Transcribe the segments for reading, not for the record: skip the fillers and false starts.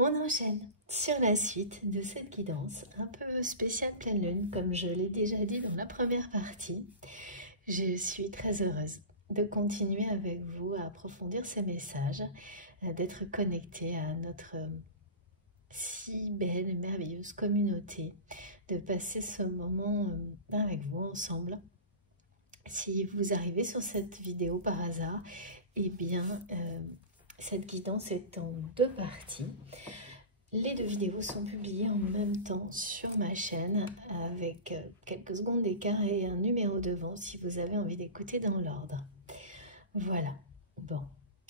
On enchaîne sur la suite de cette guidance un peu spéciale pleine lune, comme je l'ai déjà dit dans la première partie. Je suis très heureuse de continuer avec vous à approfondir ces messages, d'être connecté à notre si belle et merveilleuse communauté, de passer ce moment avec vous ensemble. Si vous arrivez sur cette vidéo par hasard, eh bien, cette guidance est en 2 parties. Les 2 vidéos sont publiées en même temps sur ma chaîne avec quelques secondes d'écart et un numéro devant si vous avez envie d'écouter dans l'ordre. Voilà, bon,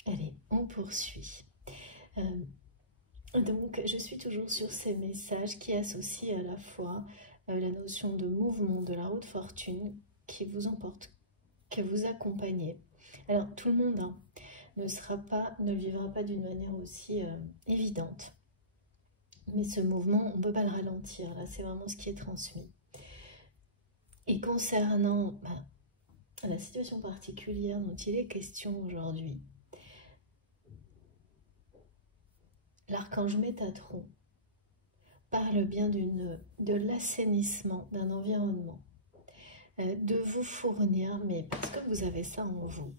allez, on poursuit. Donc, je suis toujours sur ces messages qui associent à la fois la notion de mouvement de la roue de fortune qui vous emporte, que vous accompagnez. Alors, tout le monde ne le vivra pas d'une manière aussi évidente. Mais ce mouvement, on ne peut pas le ralentir. Là, c'est vraiment ce qui est transmis. Et concernant la situation particulière dont il est question aujourd'hui, l'archange Métatron parle bien de l'assainissement d'un environnement, de vous fournir, mais parce que vous avez ça en vous,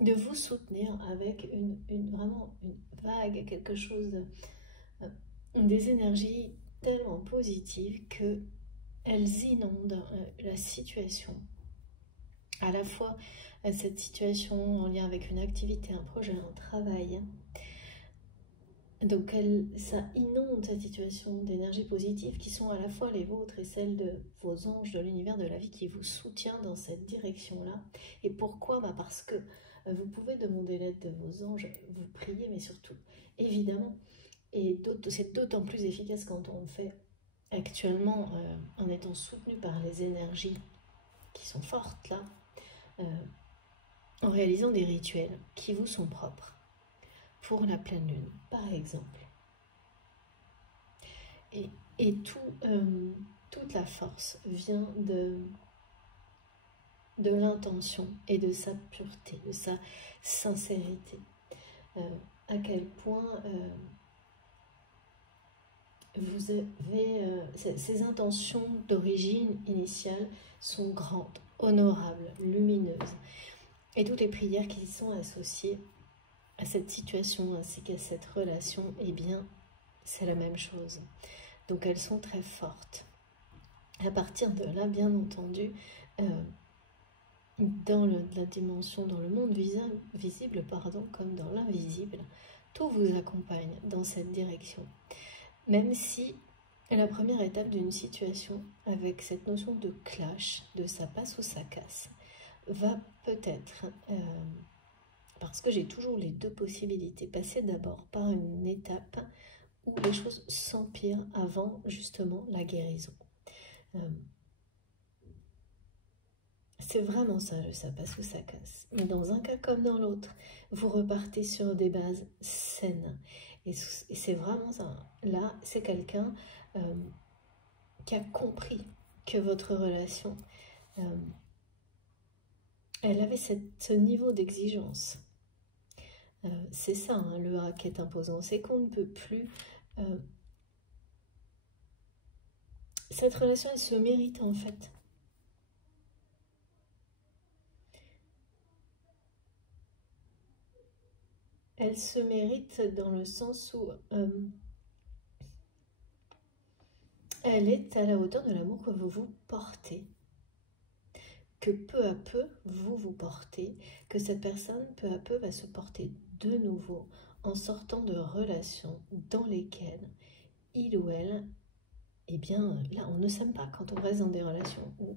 de vous soutenir avec vraiment une vague, quelque chose, des énergies tellement positives qu'elles inondent la situation. À la fois cette situation en lien avec une activité, un projet, un travail. Donc ça inonde cette situation d'énergie positive qui sont à la fois les vôtres et celles de vos anges de l'univers de la vie qui vous soutient dans cette direction-là. Et pourquoi? Parce que vous pouvez demander l'aide de vos anges, vous priez, mais surtout, évidemment, et c'est d'autant plus efficace quand on le fait actuellement en étant soutenu par les énergies qui sont fortes là, en réalisant des rituels qui vous sont propres. Pour la pleine lune, par exemple. Et toute la force vient de l'intention et de sa pureté, de sa sincérité. À quel point vous avez ces intentions d'origine initiale sont grandes, honorables, lumineuses. Et toutes les prières qui sont associées à cette situation ainsi qu'à cette relation, eh bien, c'est la même chose. Donc elles sont très fortes. À partir de là, bien entendu, dans la dimension, dans le monde visible, comme dans l'invisible, tout vous accompagne dans cette direction. Même si la première étape d'une situation avec cette notion de clash, de ça passe ou ça casse, va peut-être... parce que j'ai toujours les 2 possibilités. Passer d'abord par une étape où les choses s'empirent avant justement la guérison. C'est vraiment ça, ça passe ou ça casse. Mais dans un cas comme dans l'autre, vous repartez sur des bases saines. Et c'est vraiment ça. Là, c'est quelqu'un qui a compris que votre relation, elle avait ce niveau d'exigence. C'est ça, le A qui est imposant, c'est qu'on ne peut plus... cette relation, elle se mérite en fait. Elle se mérite dans le sens où elle est à la hauteur de l'amour que vous vous portez. Que peu à peu, vous vous portez, que cette personne, peu à peu, va se porter de nouveau en sortant de relations dans lesquelles il ou elle, eh bien, là, on ne s'aime pas quand on reste dans des relations où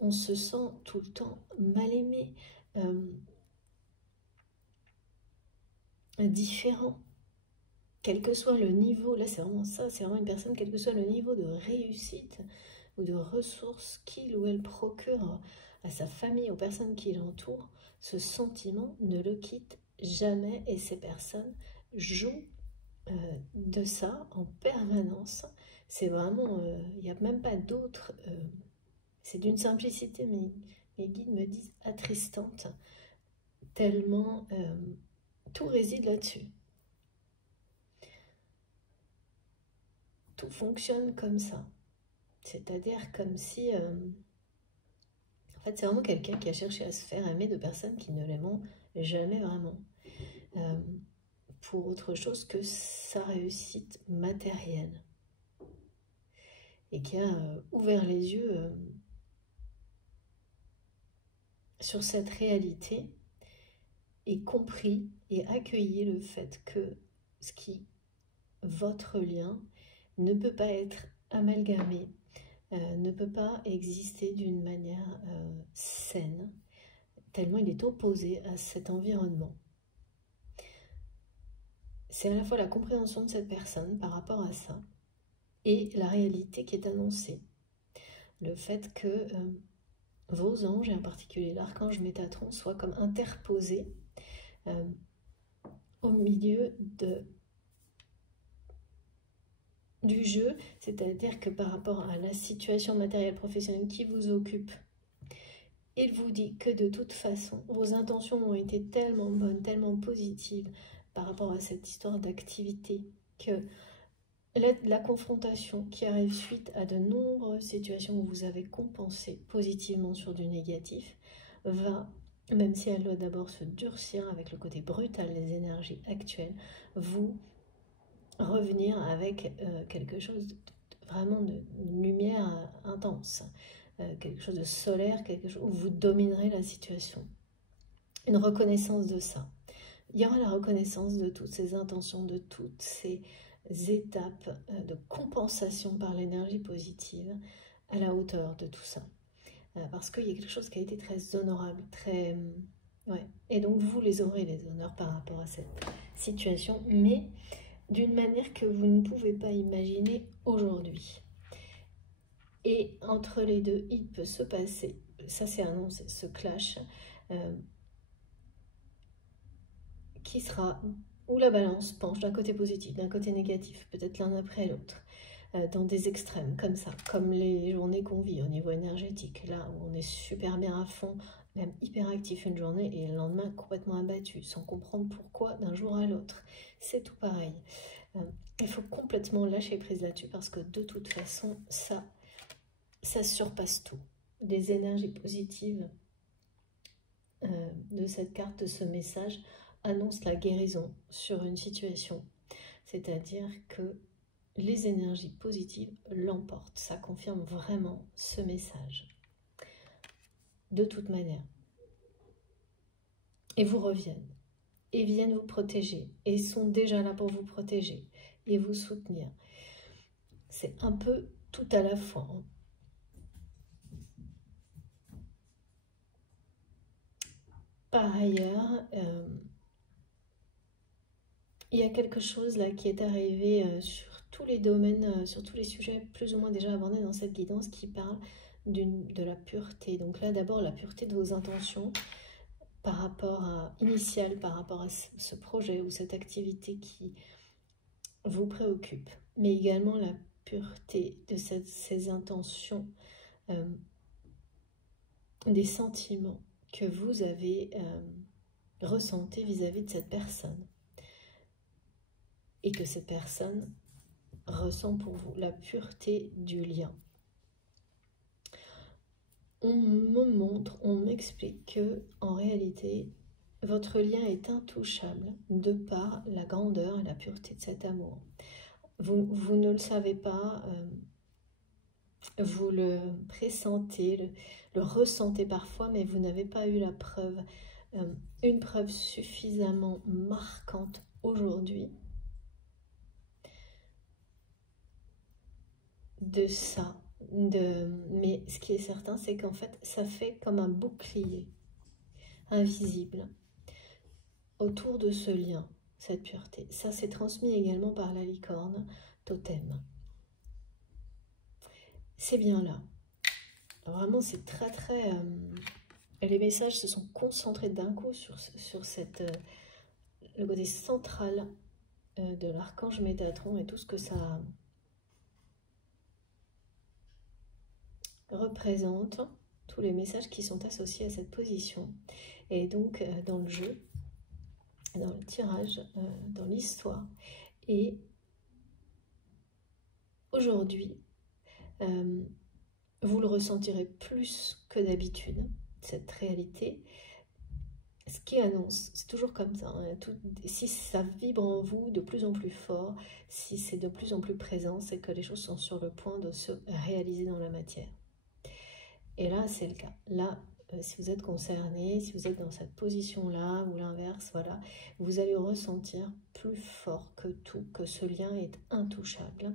on se sent tout le temps mal aimé, différent, quel que soit le niveau, là c'est vraiment ça, c'est vraiment une personne, quel que soit le niveau de réussite ou de ressources qu'il ou elle procure à sa famille, aux personnes qui l'entourent, ce sentiment ne le quitte jamais et ces personnes jouent de ça en permanence. C'est vraiment, il n'y a même pas d'autre, c'est d'une simplicité, mais mes guides me disent attristante, tellement tout réside là-dessus. tout fonctionne comme ça. C'est-à-dire comme si... en fait, c'est vraiment quelqu'un qui a cherché à se faire aimer de personnes qui ne l'aimeront jamais vraiment. Pour autre chose que sa réussite matérielle. Et qui a ouvert les yeux sur cette réalité et compris et accueilli le fait que votre lien ne peut pas être amalgamé, ne peut pas exister d'une manière saine, tellement il est opposé à cet environnement. C'est à la fois la compréhension de cette personne par rapport à ça et la réalité qui est annoncée. Le fait que vos anges, et en particulier l'archange Métatron, soient comme interposés au milieu du jeu, c'est-à-dire que par rapport à la situation matérielle professionnelle qui vous occupe, il vous dit que de toute façon, vos intentions ont été tellement bonnes, tellement positives par rapport à cette histoire d'activité, que la confrontation qui arrive suite à de nombreuses situations où vous avez compensé positivement sur du négatif, va, même si elle doit d'abord se durcir avec le côté brutal des énergies actuelles, vous revenir avec quelque chose vraiment de lumière intense, quelque chose de solaire, quelque chose où vous dominerez la situation. Une reconnaissance de ça. Il y aura la reconnaissance de toutes ces intentions, de toutes ces étapes de compensation par l'énergie positive à la hauteur de tout ça. Parce qu'il y a quelque chose qui a été très honorable, très... ouais. Et donc vous les aurez les honneurs par rapport à cette situation, mais d'une manière que vous ne pouvez pas imaginer aujourd'hui. Et entre les deux, il peut se passer, ça c'est annoncé, ce clash, qui sera où la balance penche d'un côté positif, d'un côté négatif, peut-être l'un après l'autre, dans des extrêmes comme ça, comme les journées qu'on vit au niveau énergétique, là où on est super bien à fond, même hyper actif une journée et le lendemain complètement abattu, sans comprendre pourquoi d'un jour à l'autre. C'est tout pareil. Il faut complètement lâcher prise là-dessus parce que de toute façon, ça surpasse tout. Les énergies positives de cette carte, de ce message, annonce la guérison sur une situation. C'est-à-dire que les énergies positives l'emportent. Ça confirme vraiment ce message. De toute manière. Et vous reviennent. Et viennent vous protéger. Et sont déjà là pour vous protéger. Et vous soutenir. C'est un peu tout à la fois. Par ailleurs, il y a quelque chose là qui est arrivé sur tous les domaines, sur tous les sujets plus ou moins déjà abordés dans cette guidance qui parle de la pureté. Donc là d'abord la pureté de vos intentions par rapport à initial, par rapport à ce projet ou cette activité qui vous préoccupe, mais également la pureté de ces intentions, des sentiments que vous avez ressentis vis-à-vis de cette personne. Et que cette personne ressent pour vous la pureté du lien. On me montre, on m'explique que en réalité, votre lien est intouchable de par la grandeur et la pureté de cet amour. Vous ne le savez pas, vous le pressentez, le ressentez parfois, mais vous n'avez pas eu la preuve, une preuve suffisamment marquante aujourd'hui de ça. Mais ce qui est certain, c'est qu'en fait, ça fait comme un bouclier invisible autour de ce lien, cette pureté. Ça, c'est transmis également par la licorne totem. C'est bien là. Alors vraiment, c'est très, très... les messages se sont concentrés d'un coup sur le côté central de l'archange Métatron et tout ce que ça représente, tous les messages qui sont associés à cette position. Et donc, dans le jeu, dans le tirage, dans l'histoire, et aujourd'hui, vous le ressentirez plus que d'habitude, cette réalité. Ce qui annonce, c'est toujours comme ça, hein, si ça vibre en vous de plus en plus fort, si c'est de plus en plus présent, c'est que les choses sont sur le point de se réaliser dans la matière. Et là, c'est le cas. Là, si vous êtes concerné, si vous êtes dans cette position-là, ou l'inverse, voilà, vous allez ressentir plus fort que tout, que ce lien est intouchable,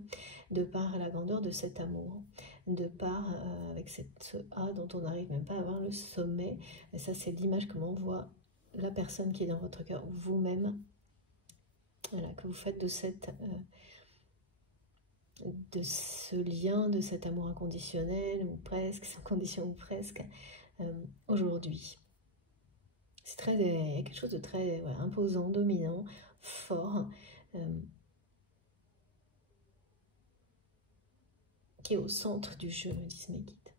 de par la grandeur de cet amour, de par, avec ce A dont on n'arrive même pas à voir le sommet, et ça c'est l'image que m'envoie la personne qui est dans votre cœur, vous-même, voilà, que vous faites de de ce lien, de cet amour inconditionnel, ou presque, sans condition ou presque, aujourd'hui. C'est très, il y a quelque chose de très imposant, dominant, fort, qui est au centre du jeu, me disent mes guides.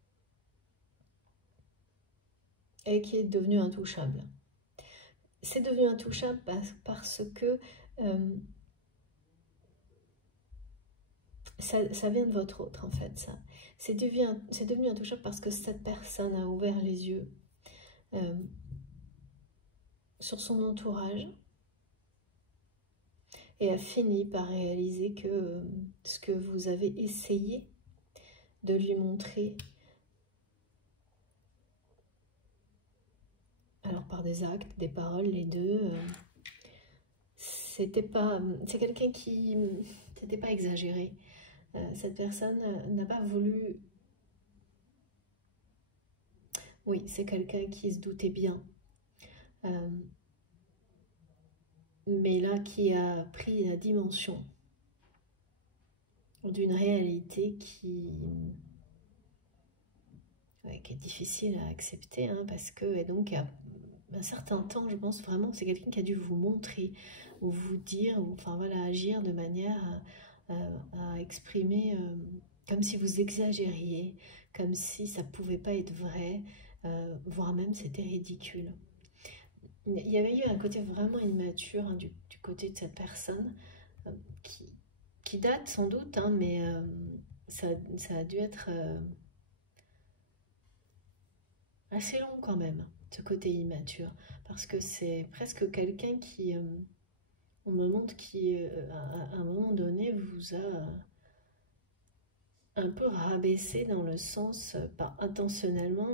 Et qui est devenu intouchable. C'est devenu intouchable parce que ça vient de votre autre, en fait, ça. C'est devenu intouchable parce que cette personne a ouvert les yeux sur son entourage et a fini par réaliser que ce que vous avez essayé de lui montrer, alors par des actes, des paroles, les deux, c'est quelqu'un qui n'était pas exagéré. Cette personne n'a pas voulu... Oui, c'est quelqu'un qui se doutait bien. Mais là, qui a pris la dimension d'une réalité qui est difficile à accepter, hein, parce que, et donc, à un certain temps, je pense vraiment que c'est quelqu'un qui a dû vous montrer, ou vous dire, ou enfin voilà, agir de manière à exprimer comme si vous exagériez, comme si ça pouvait pas être vrai, voire même c'était ridicule. Il y avait eu un côté vraiment immature, hein, du côté de cette personne qui date sans doute, hein, mais ça a dû être assez long quand même, ce côté immature, parce que c'est presque quelqu'un qui, on me montre, qui à un moment donné vous a un peu rabaissé dans le sens, pas intentionnellement,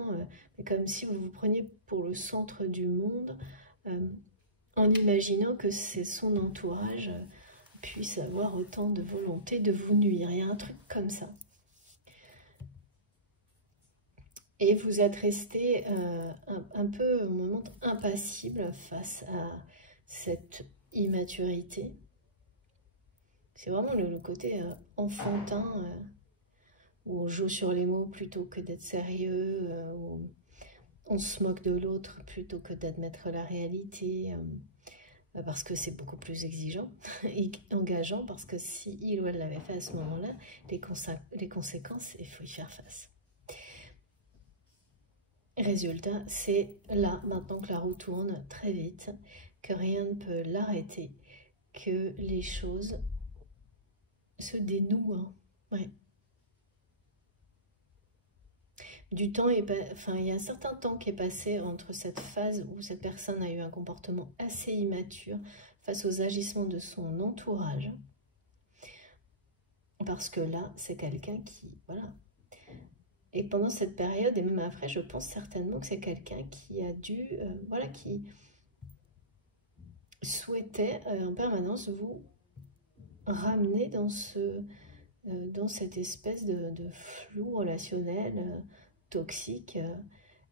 mais comme si vous vous preniez pour le centre du monde, en imaginant que c'est son entourage puisse avoir autant de volonté de vous nuire. Il y a un truc comme ça. Et vous êtes resté un peu, on me montre, impassible face à cette immaturité. C'est vraiment le côté enfantin, où on joue sur les mots plutôt que d'être sérieux, où on se moque de l'autre plutôt que d'admettre la réalité, parce que c'est beaucoup plus exigeant et engageant, parce que si il ou elle l'avait fait à ce moment-là, les conséquences, il faut y faire face. Résultat, c'est là, maintenant que la roue tourne très vite, que rien ne peut l'arrêter, que les choses se dénouent. Hein. Ouais. Du temps enfin, il y a un certain temps qui est passé entre cette phase où cette personne a eu un comportement assez immature face aux agissements de son entourage, parce que là, c'est quelqu'un qui, voilà. Et pendant cette période, et même après, je pense certainement que c'est quelqu'un qui a dû, voilà, qui souhaitait en permanence vous ramener dans cette espèce de flou relationnel toxique,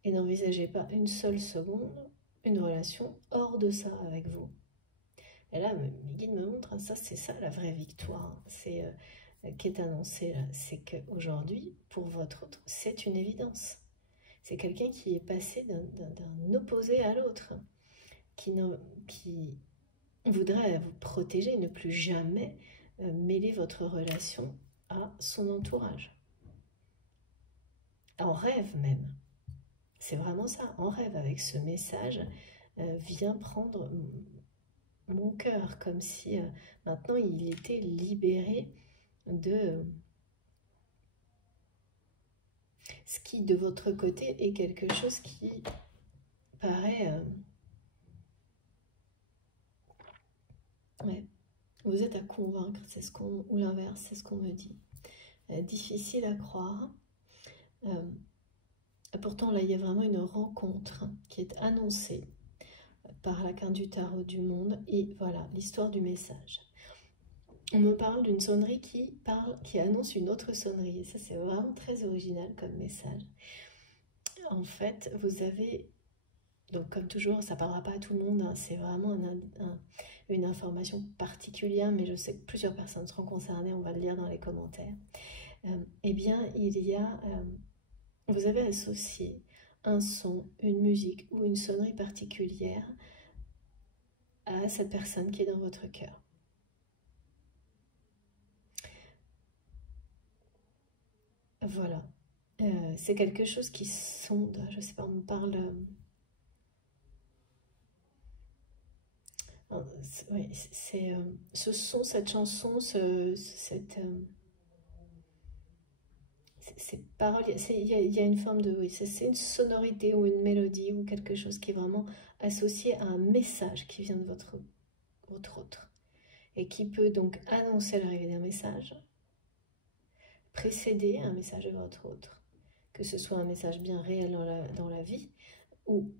et n'envisageait pas une seule seconde une relation hors de ça avec vous. Et là, mes guides me montrent, hein, c'est ça la vraie victoire, hein, c'est qui est annoncée là, c'est qu'aujourd'hui, pour votre autre, c'est une évidence. C'est quelqu'un qui est passé d'un opposé à l'autre, qui voudrait vous protéger, ne plus jamais mêler votre relation à son entourage. En rêve même. C'est vraiment ça, en rêve, avec ce message, viens prendre mon cœur, comme si maintenant il était libéré de Ce qui, de votre côté, est quelque chose qui paraît... ouais, vous êtes à convaincre, c'est ce qu'on... Ou l'inverse, c'est ce qu'on me dit. Difficile à croire. Pourtant, là, il y a vraiment une rencontre qui est annoncée par la carte du tarot du monde. Et voilà, l'histoire du message. On me parle d'une sonnerie qui annonce une autre sonnerie. Et ça, c'est vraiment très original comme message. En fait, vous avez... Donc, comme toujours, ça ne parlera pas à tout le monde. Hein, c'est vraiment une information particulière, mais je sais que plusieurs personnes seront concernées. On va le lire dans les commentaires. Eh bien, il y a... vous avez associé un son, une musique ou une sonnerie particulière à cette personne qui est dans votre cœur. Voilà. C'est quelque chose qui sonde, je ne sais pas, on me parle... oui, c'est ce son, cette chanson, ces paroles, il y a une forme de... Oui, c'est une sonorité ou une mélodie ou quelque chose qui est vraiment associé à un message qui vient de votre autre. Et qui peut donc annoncer l'arrivée d'un message, précéder un message de votre autre, que ce soit un message bien réel dans la vie ou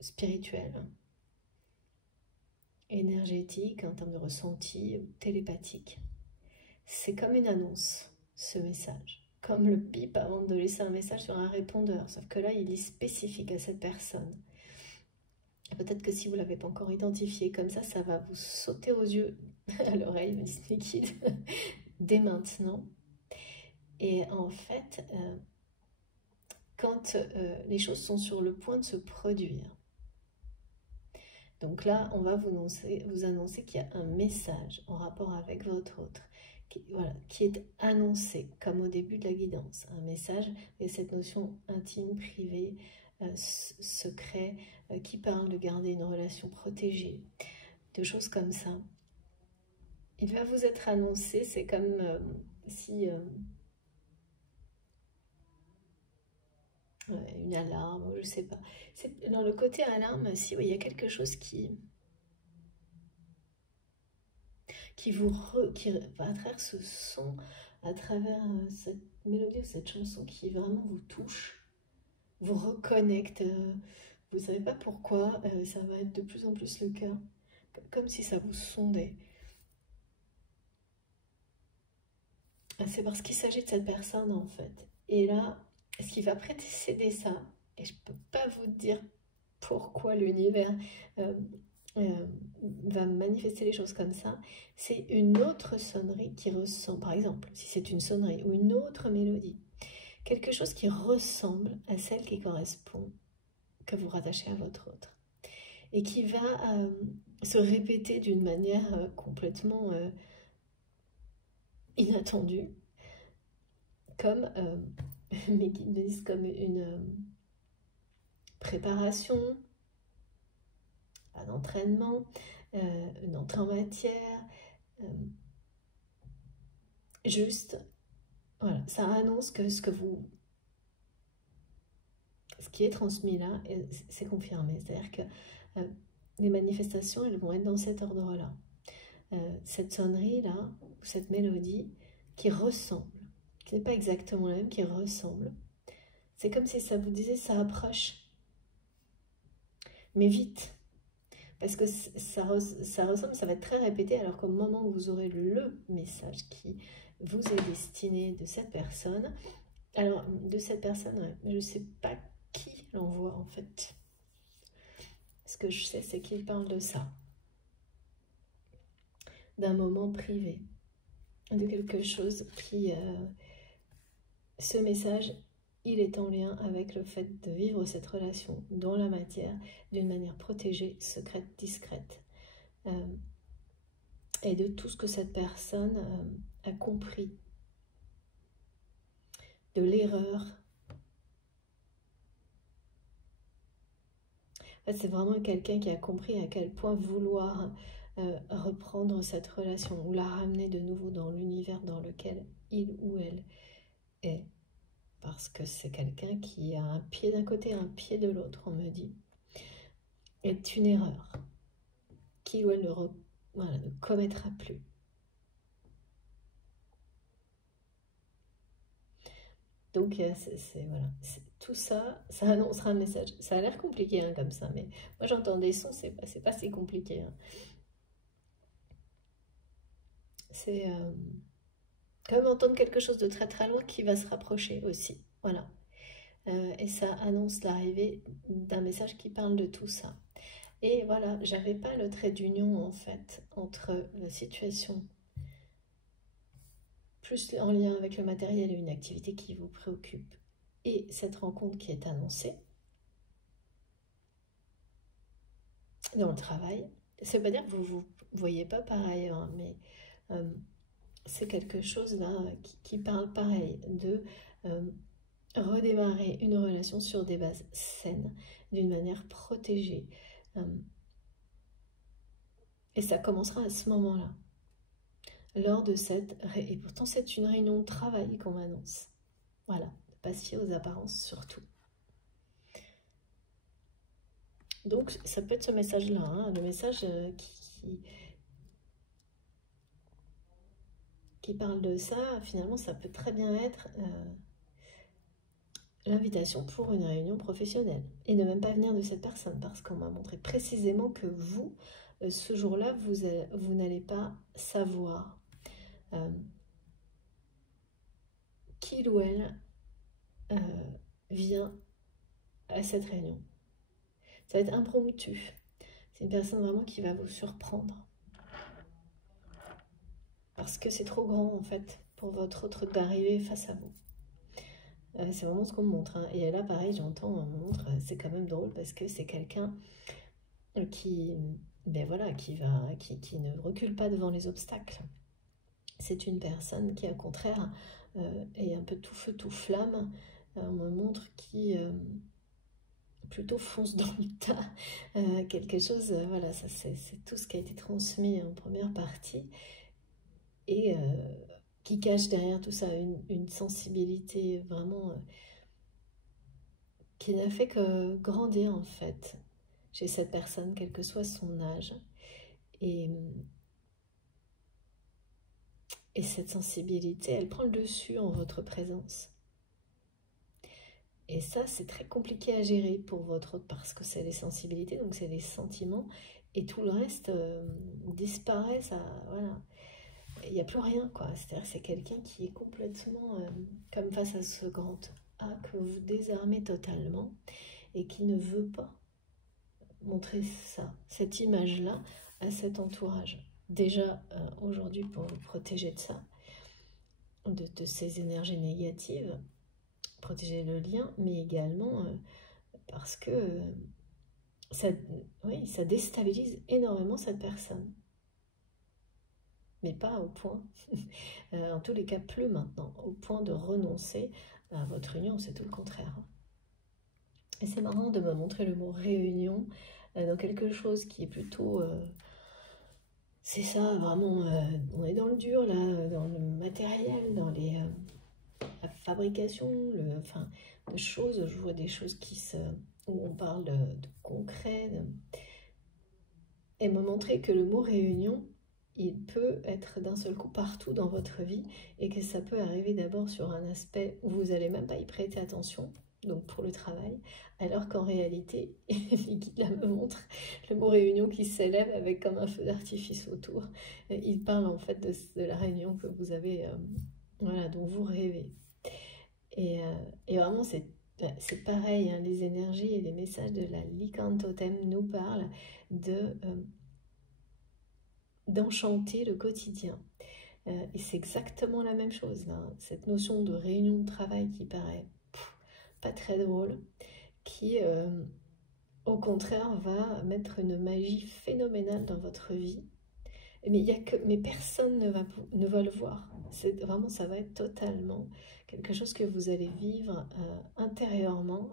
spirituel, énergétique, en termes de ressenti, télépathique. C'est comme une annonce, ce message. Comme le bip avant de laisser un message sur un répondeur, sauf que là, il est spécifique à cette personne. Peut-être que si vous ne l'avez pas encore identifié comme ça va vous sauter aux yeux, à l'oreille, me dit Liquide, dès maintenant. Et en fait, quand les choses sont sur le point de se produire, donc là, on va vous annoncer qu'il y a un message en rapport avec votre autre, qui est annoncé, comme au début de la guidance. Un message, et cette notion intime, privée, secret, qui parle de garder une relation protégée, de choses comme ça. Il va vous être annoncé, c'est comme si... une alarme, je sais pas. Dans le côté alarme, si oui, il y a quelque chose qui à travers ce son, à travers cette mélodie ou cette chanson qui vraiment vous touche, vous reconnecte. Vous ne savez pas pourquoi, ça va être de plus en plus le cas, comme si ça vous sondait. C'est parce qu'il s'agit de cette personne en fait. Et là, ce qui va précéder ça, et je ne peux pas vous dire pourquoi l'univers va manifester les choses comme ça, c'est une autre sonnerie qui ressemble, par exemple, si c'est une sonnerie ou une autre mélodie, quelque chose qui ressemble à celle qui correspond, que vous rattachez à votre autre, et qui va se répéter d'une manière complètement inattendue, comme mes guides me disent, comme une préparation, un entraînement, une entrée en matière, juste, voilà, ça annonce que ce qui est transmis là, c'est confirmé, c'est-à-dire que les manifestations, elles vont être dans cet ordre-là. Cette sonnerie-là, ou cette mélodie, qui ressemble, qui n'est pas exactement la même, qui ressemble, c'est comme si ça vous disait, ça approche, mais vite. Parce que ça ressemble, ça va être très répété, alors qu'au moment où vous aurez le message qui vous est destiné de cette personne, alors de cette personne, ouais, je ne sais pas qui l'envoie en fait. Ce que je sais, c'est qu'il parle de ça, d'un moment privé, de quelque chose qui... ce message, il est en lien avec le fait de vivre cette relation dans la matière d'une manière protégée, secrète, discrète. Et de tout ce que cette personne a compris, de l'erreur. En fait, c'est vraiment quelqu'un qui a compris à quel point vouloir reprendre cette relation ou la ramener de nouveau dans l'univers dans lequel il ou elle est. parce que c'est quelqu'un qui a un pied d'un côté, un pied de l'autre, on me dit, est une erreur qu'il ou elle voilà, ne commettra plus. Donc, voilà, tout ça, ça annoncera un message. Ça a l'air compliqué hein, comme ça, mais moi j'entends des sons, c'est pas si compliqué. Hein. C'est comme entendre quelque chose de très très loin qui va se rapprocher aussi. Voilà. Et ça annonce l'arrivée d'un message qui parle de tout ça. Et voilà, j'avais pas le trait d'union en fait entre la situation plus en lien avec le matériel et une activité qui vous préoccupe et cette rencontre qui est annoncée dans le travail. Ça veut pas dire que vous voyez pas pareil, hein, mais c'est quelque chose là qui parle pareil de redémarrer une relation sur des bases saines, d'une manière protégée. Et ça commencera à ce moment-là, lors de et pourtant c'est une réunion de travail qu'on m'annonce. Voilà, ne pas se fier aux apparences surtout. Donc ça peut être ce message-là, hein, le message qui parle de ça. Finalement, ça peut très bien être l'invitation pour une réunion professionnelle. Et ne même pas venir de cette personne, parce qu'on m'a montré précisément que vous, ce jour-là, vous n'allez pas savoir qu'il ou elle vient à cette réunion. Ça va être impromptu. C'est une personne vraiment qui va vous surprendre. Parce que c'est trop grand, en fait, pour votre autre d'arriver face à vous. C'est vraiment ce qu'on me montre. Hein. Et là, pareil, j'entends, on me montre, c'est quand même drôle parce que c'est quelqu'un qui, ben voilà, qui ne recule pas devant les obstacles. C'est une personne qui, au contraire, est un peu tout feu, tout flamme. On me montre qui plutôt fonce dans le tas. Quelque chose, voilà, ça c'est tout ce qui a été transmis en première partie. Et qui cache derrière tout ça une sensibilité vraiment qui n'a fait que grandir en fait chez cette personne, quel que soit son âge. Et cette sensibilité, elle prend le dessus en votre présence. Et ça, c'est très compliqué à gérer pour votre autre parce que c'est les sensibilités, donc c'est les sentiments. Et tout le reste disparaît, ça, voilà. Il n'y a plus rien, quoi. C'est-à-dire c'est quelqu'un qui est complètement comme face à ce grand A que vous désarmez totalement et qui ne veut pas montrer ça, cette image-là à cet entourage. Déjà, aujourd'hui, pour vous protéger de ça, de ces énergies négatives, protéger le lien, mais également parce que ça déstabilise énormément cette personne. Mais pas au point, en tous les cas plus maintenant, au point de renoncer à votre union, c'est tout le contraire. Et c'est marrant de me montrer le mot réunion dans quelque chose qui est plutôt... c'est ça, vraiment, on est dans le dur, là, dans le matériel, dans la fabrication, enfin, de choses, je vois des choses où on parle de concret, et me montrer que le mot réunion, il peut être d'un seul coup partout dans votre vie et que ça peut arriver d'abord sur un aspect où vous n'allez même pas y prêter attention, donc pour le travail, alors qu'en réalité, les guides là me montrent le mot réunion qui s'élève avec comme un feu d'artifice autour. Il parle en fait de la réunion que vous avez, voilà, dont vous rêvez. Et vraiment, c'est pareil, hein, les énergies et les messages de la Licorne Totem nous parlent d'enchanter le quotidien. Et c'est exactement la même chose, là. Cette notion de réunion de travail qui paraît pas très drôle, qui au contraire va mettre une magie phénoménale dans votre vie. Mais personne ne va le voir. Vraiment, ça va être totalement quelque chose que vous allez vivre intérieurement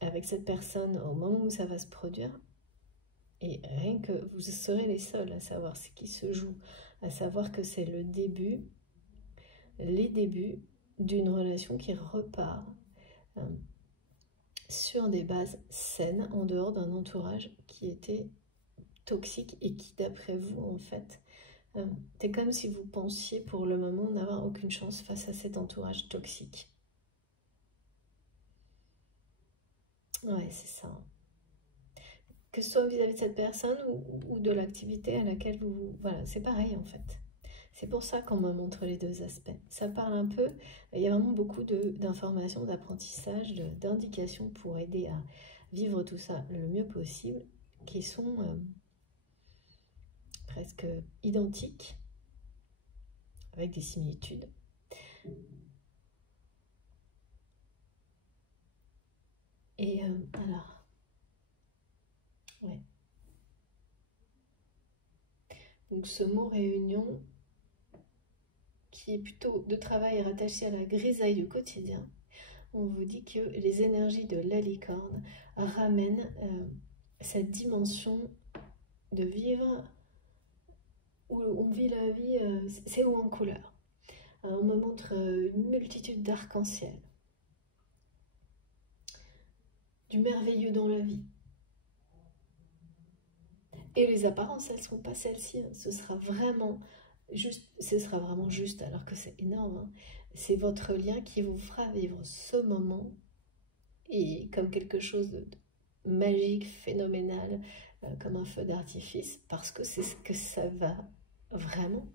avec cette personne au moment où ça va se produire. Et rien que vous serez les seuls à savoir ce qui se joue, à savoir que c'est le début, les débuts d'une relation qui repart sur des bases saines, en dehors d'un entourage qui était toxique et qui, d'après vous, en fait, c'est comme si vous pensiez pour le moment n'avoir aucune chance face à cet entourage toxique. Ouais, c'est ça. Que ce soit vis-à-vis de cette personne ou de l'activité à laquelle vous... Voilà, c'est pareil en fait. C'est pour ça qu'on me montre les deux aspects. Ça parle un peu, il y a vraiment beaucoup d'informations, d'apprentissage, d'indications pour aider à vivre tout ça le mieux possible, qui sont presque identiques, avec des similitudes. Et alors, ouais. Donc ce mot réunion, qui est plutôt de travail rattaché à la grisaille du quotidien, on vous dit que les énergies de la licorne ramènent cette dimension de vivre où on vit la vie, c'est haut en couleur. On me montre une multitude d'arcs-en-ciel, du merveilleux dans la vie. Et les apparences, elles ne seront pas celles-ci, hein. Ce sera vraiment juste, alors que c'est énorme. Hein. C'est votre lien qui vous fera vivre ce moment et comme quelque chose de magique, phénoménal, comme un feu d'artifice, parce que c'est ce que ça va vraiment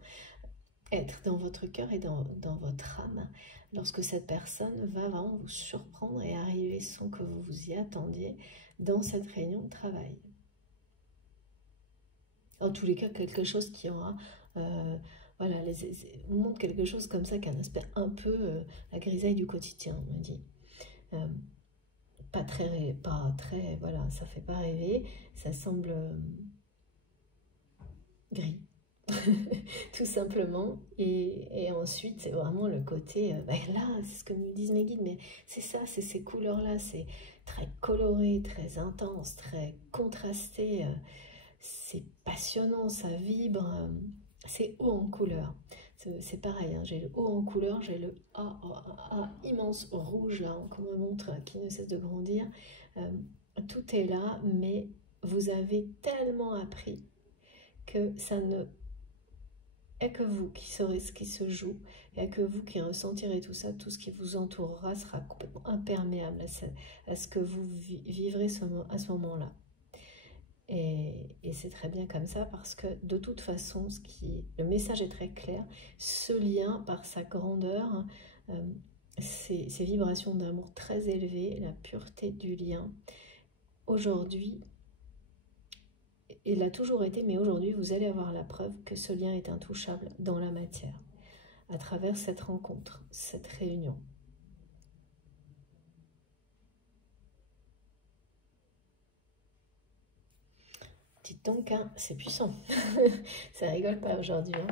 être dans votre cœur et dans votre âme, lorsque cette personne va vraiment vous surprendre et arriver sans que vous vous y attendiez dans cette réunion de travail. En tous les cas, quelque chose qui aura... voilà, on montre quelque chose comme ça, qui a un aspect un peu la grisaille du quotidien, on me dit. Pas très, voilà, ça fait pas rêver, ça semble gris, tout simplement. Et ensuite, c'est vraiment le côté, là, c'est ce que me disent mes guides, mais c'est ça, c'est ces couleurs-là, c'est très coloré, très intense, très contrasté, c'est passionnant, ça vibre, c'est haut en couleur. C'est pareil, hein, j'ai le haut en couleur, j'ai le A immense rouge là, qu'on me montre, qui ne cesse de grandir. Tout est là, mais vous avez tellement appris que ça ne est que vous qui saurez ce qui se joue, et que vous qui ressentirez tout ça, tout ce qui vous entourera sera complètement imperméable à ce que vous vivrez à ce moment-là. Et c'est très bien comme ça parce que de toute façon, le message est très clair. Ce lien, par sa grandeur, ces vibrations d'amour très élevées, la pureté du lien, aujourd'hui, il a toujours été, mais aujourd'hui, vous allez avoir la preuve que ce lien est intouchable dans la matière, à travers cette rencontre, cette réunion. Dites donc, hein, c'est puissant. Ça rigole pas aujourd'hui. Hein.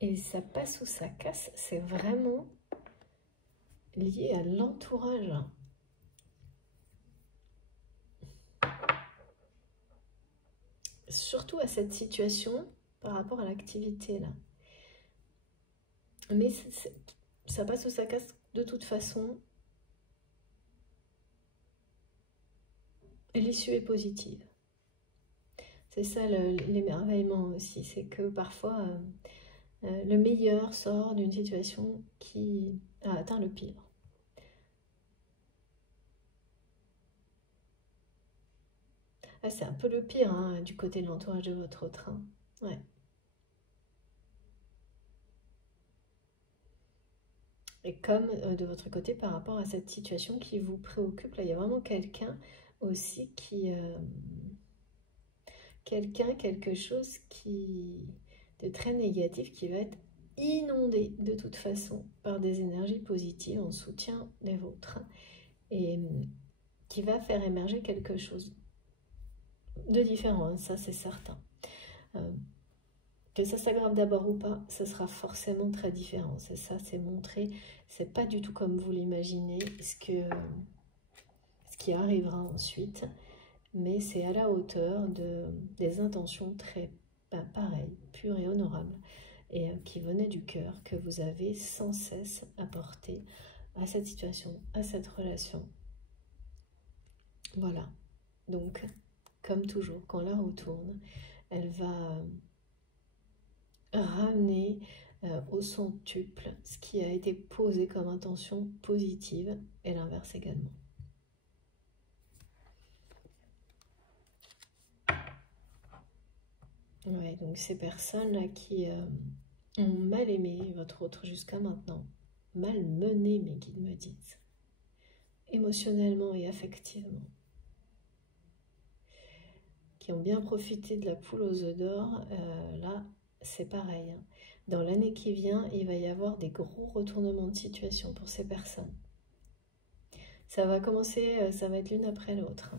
Et ça passe ou ça casse, c'est vraiment lié à l'entourage. Surtout à cette situation par rapport à l'activité là. Mais ça passe ou ça casse de toute façon. L'issue est positive. C'est ça l'émerveillement aussi, c'est que parfois le meilleur sort d'une situation qui a atteint le pire. Ah, c'est un peu le pire hein, du côté de l'entourage de votre train. Ouais. Et comme de votre côté par rapport à cette situation qui vous préoccupe, là il y a vraiment quelqu'un aussi qui... quelque chose de très négatif qui va être inondé de toute façon par des énergies positives en soutien des vôtres et qui va faire émerger quelque chose de différent, hein, ça c'est certain. Que ça s'aggrave d'abord ou pas, ça sera forcément très différent. C'est ça, c'est montré. C'est pas du tout comme vous l'imaginez ce qui arrivera ensuite, mais c'est à la hauteur des intentions très pareilles, pures et honorables et qui venait du cœur, que vous avez sans cesse apporté à cette situation, à cette relation. Voilà. Donc, comme toujours, quand la roue tourne, elle va ramener au centuple ce qui a été posé comme intention positive et l'inverse également. Ouais, donc ces personnes-là qui ont mal aimé votre autre jusqu'à maintenant, mal mené, mes guides me disent, émotionnellement et affectivement, qui ont bien profité de la poule aux œufs d'or, là, c'est pareil. Hein. Dans l'année qui vient, il va y avoir des gros retournements de situation pour ces personnes. Ça va commencer, ça va être l'une après l'autre.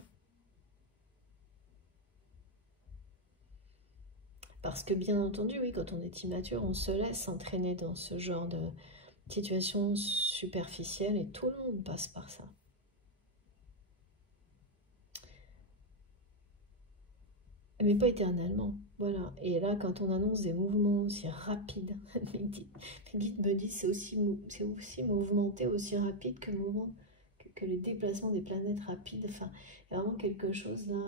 Parce que bien entendu, oui, quand on est immature, on se laisse entraîner dans ce genre de situation superficielle et tout le monde passe par ça. Mais pas éternellement, voilà. Et là, quand on annonce des mouvements aussi rapides, mes guides me disent c'est aussi mouvementé, aussi rapide que que le déplacement des planètes rapides. Enfin, il y a vraiment quelque chose là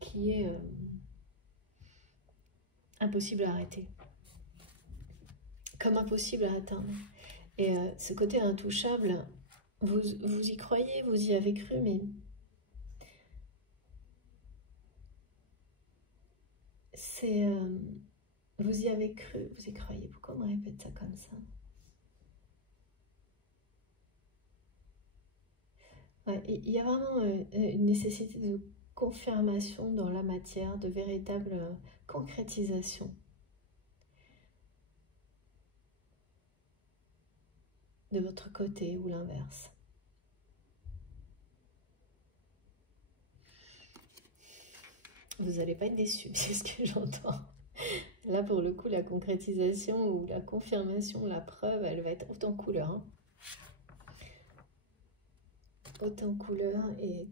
qui est impossible à arrêter, comme impossible à atteindre. Et ce côté intouchable, vous y croyez, vous y avez cru, mais c'est... vous y avez cru, vous y croyez. Pourquoi on me répète ça comme ça? Ouais, il y a vraiment une nécessité de confirmation dans la matière, de véritable concrétisation. De votre côté ou l'inverse. Vous n'allez pas être déçus, c'est ce que j'entends. Là, pour le coup, la concrétisation ou la confirmation, la preuve, elle va être haute en couleur. Hein. Haute en couleur et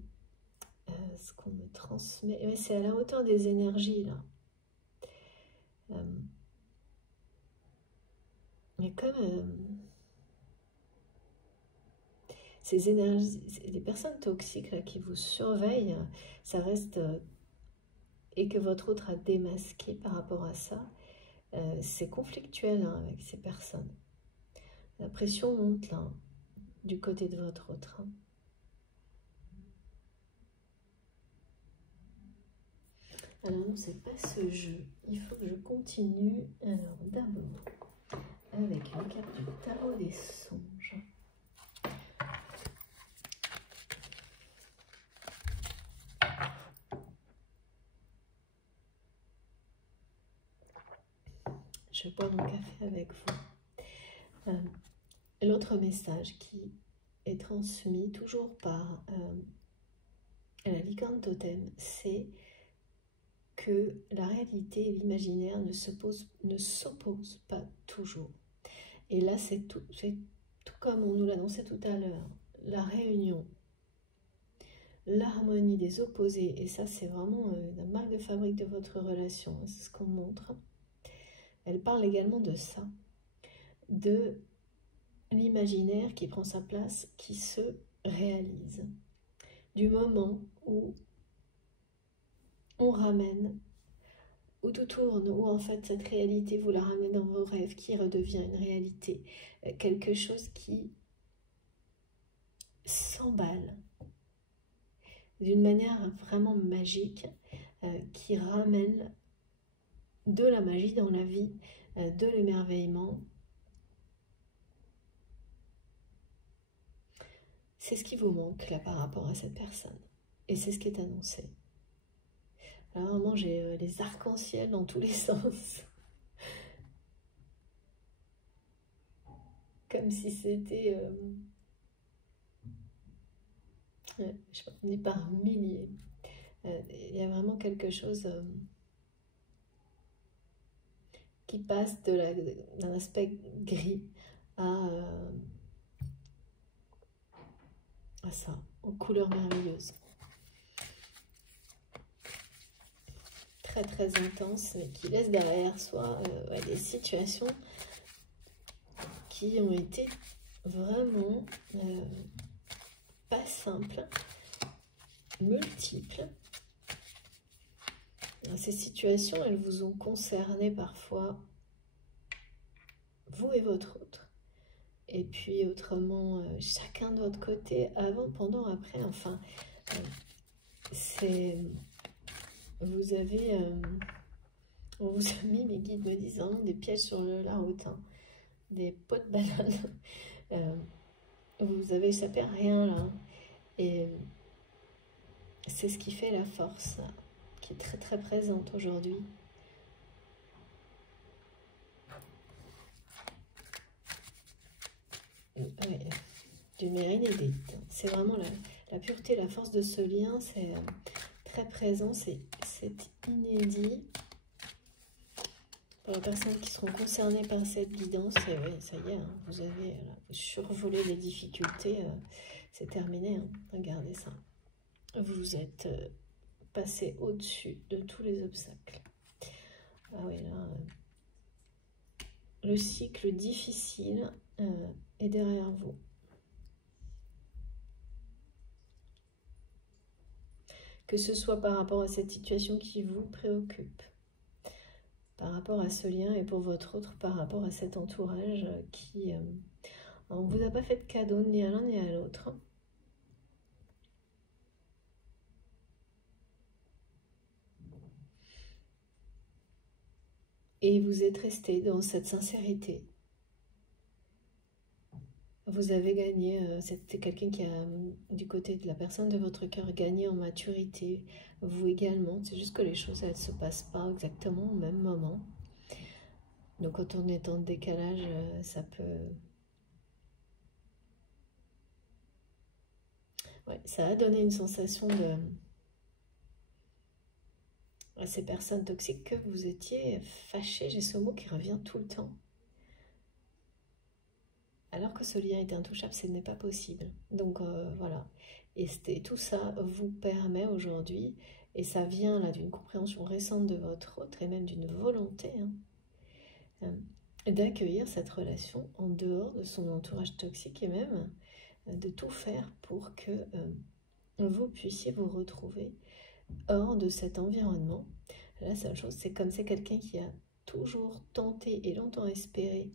ce qu'on me transmet. Ouais, c'est à la hauteur des énergies, là. Mais comme ces énergies, les personnes toxiques là, qui vous surveillent, ça reste... et que votre autre a démasqué par rapport à ça, c'est conflictuel hein, avec ces personnes. La pression monte là, du côté de votre autre. Hein. Alors non, c'est pas ce jeu. Il faut que je continue. Alors d'abord, avec les cartes du tarot des songes. Je bois mon café avec vous. L'autre message qui est transmis toujours par la licorne totem, c'est que la réalité et l'imaginaire ne s'opposent pas toujours. Et là, c'est tout comme on nous l'annonçait tout à l'heure, la réunion, l'harmonie des opposés, et ça c'est vraiment la marque de fabrique de votre relation, c'est ce qu'on montre. Elle parle également de ça, de l'imaginaire qui prend sa place, qui se réalise. Du moment où on ramène, où tout tourne, où en fait cette réalité, vous la ramenez dans vos rêves, qui redevient une réalité, quelque chose qui s'emballe d'une manière vraiment magique, qui ramène de la magie dans la vie, de l'émerveillement. C'est ce qui vous manque là par rapport à cette personne. Et c'est ce qui est annoncé. Alors vraiment, j'ai les arcs-en-ciel dans tous les sens. Comme si c'était... je sais pas, on est par milliers. Il y a vraiment quelque chose qui passe d'un aspect gris à ça, aux couleurs merveilleuses. très très intense, mais qui laisse derrière soi des situations qui ont été vraiment pas simples, multiples. Ces situations, elles vous ont concerné parfois, vous et votre autre. Et puis autrement, chacun de votre côté, avant, pendant, après. Enfin, c'est... Vous avez... on vous a mis, mes guides me disent, hein, des pièges sur la route, hein, des pots de banane. Vous avez échappé à rien, là. Et c'est ce qui fait la force, qui est très très présente aujourd'hui. Oui, du inédite. C'est vraiment la pureté, la force de ce lien, c'est très présent, c'est inédit. Pour les personnes qui seront concernées par cette guidance, et oui, ça y est, hein, vous avez vous survolé les difficultés, c'est terminé, hein, regardez ça. Vous êtes passé au-dessus de tous les obstacles. Ah oui, là, le cycle difficile est derrière vous. Que ce soit par rapport à cette situation qui vous préoccupe, par rapport à ce lien, et pour votre autre, par rapport à cet entourage qui... on ne vous a pas fait de cadeau ni à l'un ni à l'autre. Et vous êtes resté dans cette sincérité. Vous avez gagné, c'était quelqu'un qui a, du côté de la personne de votre cœur, gagné en maturité. Vous également, c'est juste que les choses, elles ne se passent pas exactement au même moment. Donc quand on est en décalage, ça peut... Ouais, ça a donné une sensation de... à ces personnes toxiques que vous étiez fâché, j'ai ce mot qui revient tout le temps. Alors que ce lien est intouchable, ce n'est pas possible. Donc voilà. Et tout ça vous permet aujourd'hui, et ça vient là d'une compréhension récente de votre autre, et même d'une volonté, hein, d'accueillir cette relation en dehors de son entourage toxique, et même de tout faire pour que vous puissiez vous retrouver hors de cet environnement. La seule chose, c'est comme c'est quelqu'un qui a toujours tenté et longtemps espéré,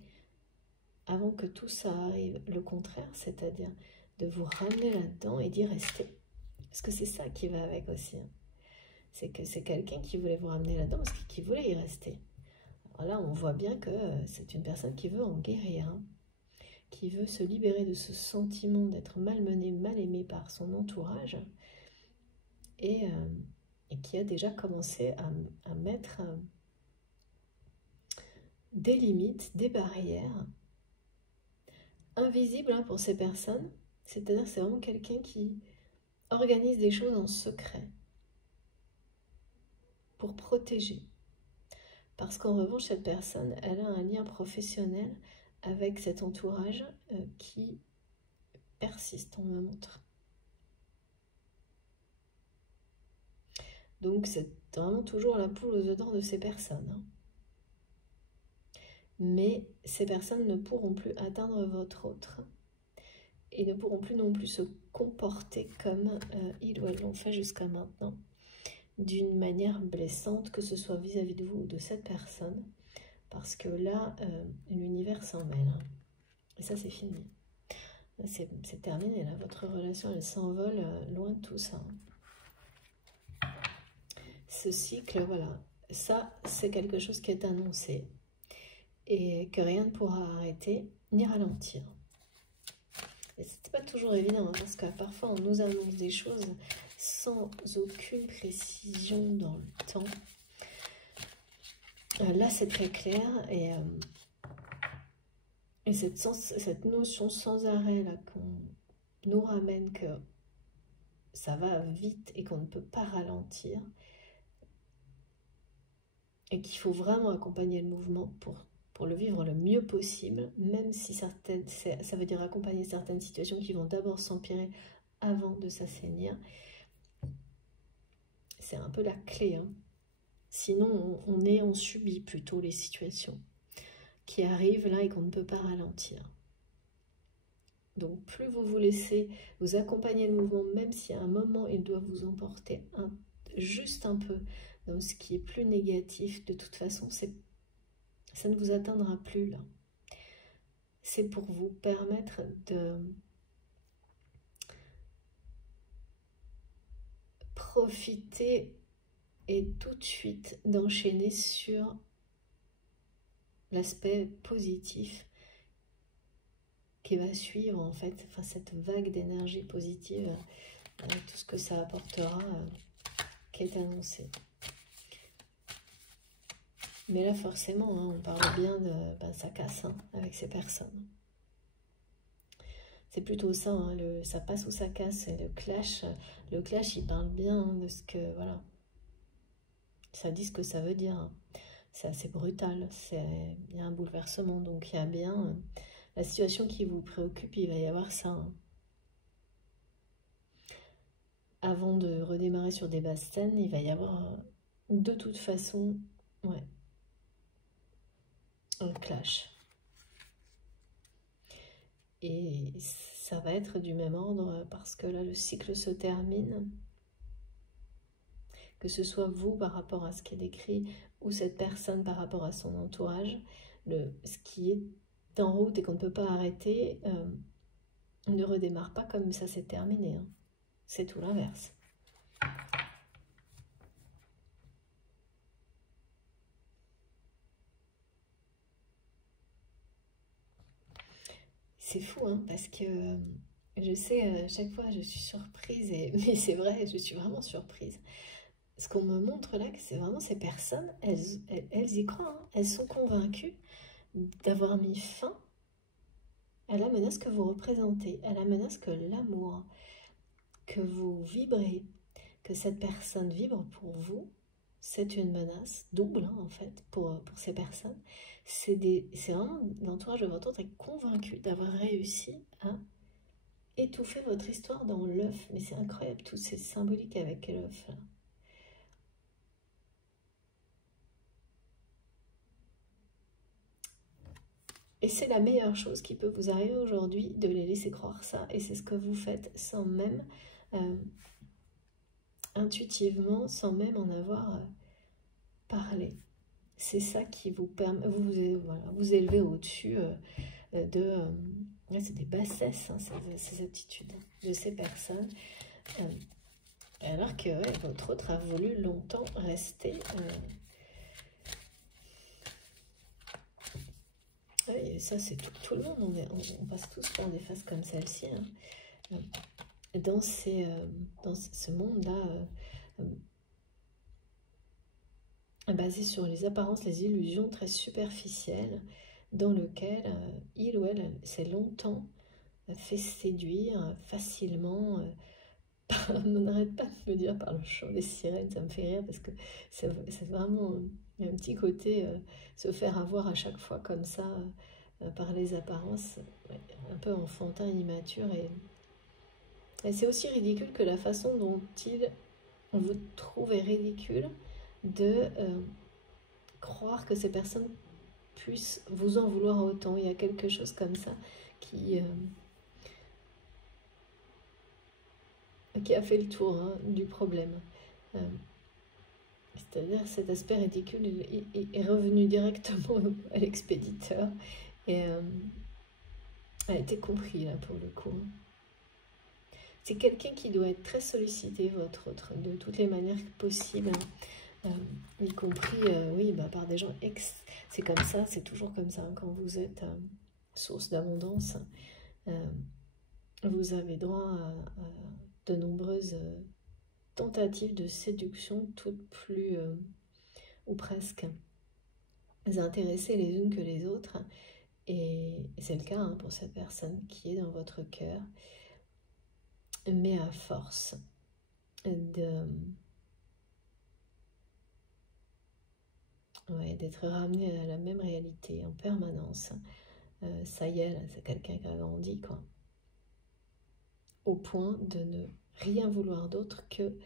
avant que tout ça arrive, le contraire, c'est-à-dire de vous ramener là-dedans et d'y rester. Parce que c'est ça qui va avec aussi. Hein. C'est que c'est quelqu'un qui voulait vous ramener là-dedans parce qu'il voulait y rester. Alors là, on voit bien que c'est une personne qui veut en guérir, hein, qui veut se libérer de ce sentiment d'être malmené, mal aimé par son entourage, et qui a déjà commencé à mettre des limites, des barrières, invisible, hein, pour ces personnes, c'est-à-dire que c'est vraiment quelqu'un qui organise des choses en secret pour protéger. Parce qu'en revanche, cette personne, elle a un lien professionnel avec cet entourage qui persiste, on me montre. Donc c'est vraiment toujours la poule aux œufs d'or de ces personnes. Hein. Mais ces personnes ne pourront plus atteindre votre autre. Et ne pourront plus non plus se comporter comme ils ou elles l'ont fait jusqu'à maintenant, d'une manière blessante, que ce soit vis-à-vis de vous ou de cette personne, parce que là, l'univers s'en mêle. Hein. Et ça, c'est fini. C'est terminé, là. Votre relation, elle s'envole loin de tout ça. Ce cycle, voilà. Ça, c'est quelque chose qui est annoncé et que rien ne pourra arrêter ni ralentir. Et c'est pas toujours évident, hein, parce que parfois, on nous annonce des choses sans aucune précision dans le temps. Là, c'est très clair, et cette notion sans arrêt là qu'on nous ramène, que ça va vite et qu'on ne peut pas ralentir, et qu'il faut vraiment accompagner le mouvement pour le vivre le mieux possible, même si ça veut dire accompagner certaines situations qui vont d'abord s'empirer avant de s'assainir. C'est un peu la clé, hein. Sinon, on subit plutôt les situations qui arrivent là et qu'on ne peut pas ralentir. Donc, plus vous vous laissez vous accompagner le mouvement, même si à un moment, il doit vous emporter juste un peu dans ce qui est plus négatif, de toute façon, ça ne vous atteindra plus là. C'est pour vous permettre de profiter et tout de suite d'enchaîner sur l'aspect positif qui va suivre en fait, enfin cette vague d'énergie positive, tout ce que ça apportera qui est annoncé. Mais là forcément, hein, on parle bien de ça casse hein, avec ces personnes. C'est plutôt ça, hein, ça passe ou ça casse. Et le clash il parle bien hein, de ce que, voilà, ça dit ce que ça veut dire. Hein. C'est assez brutal, il y a un bouleversement, donc il y a bien la situation qui vous préoccupe, il va y avoir ça. Hein. Avant de redémarrer sur des basses scènes, il va y avoir de toute façon, ouais, un clash. Et ça va être du même ordre parce que là, le cycle se termine. Que ce soit vous par rapport à ce qui est décrit ou cette personne par rapport à son entourage, ce qui est en route et qu'on ne peut pas arrêter ne redémarre pas comme ça s'est terminé. Hein. C'est tout l'inverse. C'est fou, hein, parce que je sais, à chaque fois, je suis surprise, mais c'est vrai, je suis vraiment surprise. Ce qu'on me montre là, c'est vraiment ces personnes, elles y croient, hein, elles sont convaincues d'avoir mis fin à la menace que vous représentez, à la menace que l'amour, que vous vibrez, que cette personne vibre pour vous, c'est une menace double hein, en fait pour ces personnes. C'est vraiment l'entourage de votre autre est convaincu d'avoir réussi à étouffer votre histoire dans l'œuf. Mais c'est incroyable tout c'est symbolique avec l'œuf. Et c'est la meilleure chose qui peut vous arriver aujourd'hui, de les laisser croire ça. Et c'est ce que vous faites sans même, intuitivement, sans même en avoir parlé. C'est ça qui vous permet, vous élevez au-dessus c'est des bassesses, hein, ces attitudes de ces personnes. Alors que votre autre a voulu longtemps rester... et ça, c'est tout le monde. On passe tous par des phases comme celle-ci. Hein. Dans ce monde-là, basé sur les apparences, les illusions très superficielles, dans lequel il ou elle s'est longtemps fait séduire facilement. On n'arrête pas de me dire par le chant des sirènes, ça me fait rire parce que c'est vraiment un petit côté se faire avoir à chaque fois comme ça par les apparences, un peu enfantin, immature et c'est aussi ridicule que la façon dont on vous trouve ridicule de croire que ces personnes puissent vous en vouloir autant. Il y a quelque chose comme ça qui a fait le tour hein, du problème. C'est-à-dire cet aspect ridicule est revenu directement à l'expéditeur et a été compris là pour le coup. C'est quelqu'un qui doit être très sollicité, votre autre, de toutes les manières possibles, y compris oui, par des gens c'est comme ça, c'est toujours comme ça, hein, quand vous êtes source d'abondance, vous avez droit à de nombreuses tentatives de séduction, toutes plus, ou presque, intéressées les unes que les autres. Et c'est le cas hein, pour cette personne qui est dans votre cœur, mais à force d'être ramené à la même réalité en permanence. Ça y est, c'est quelqu'un qui a grandi, quoi. Au point de ne rien vouloir d'autre que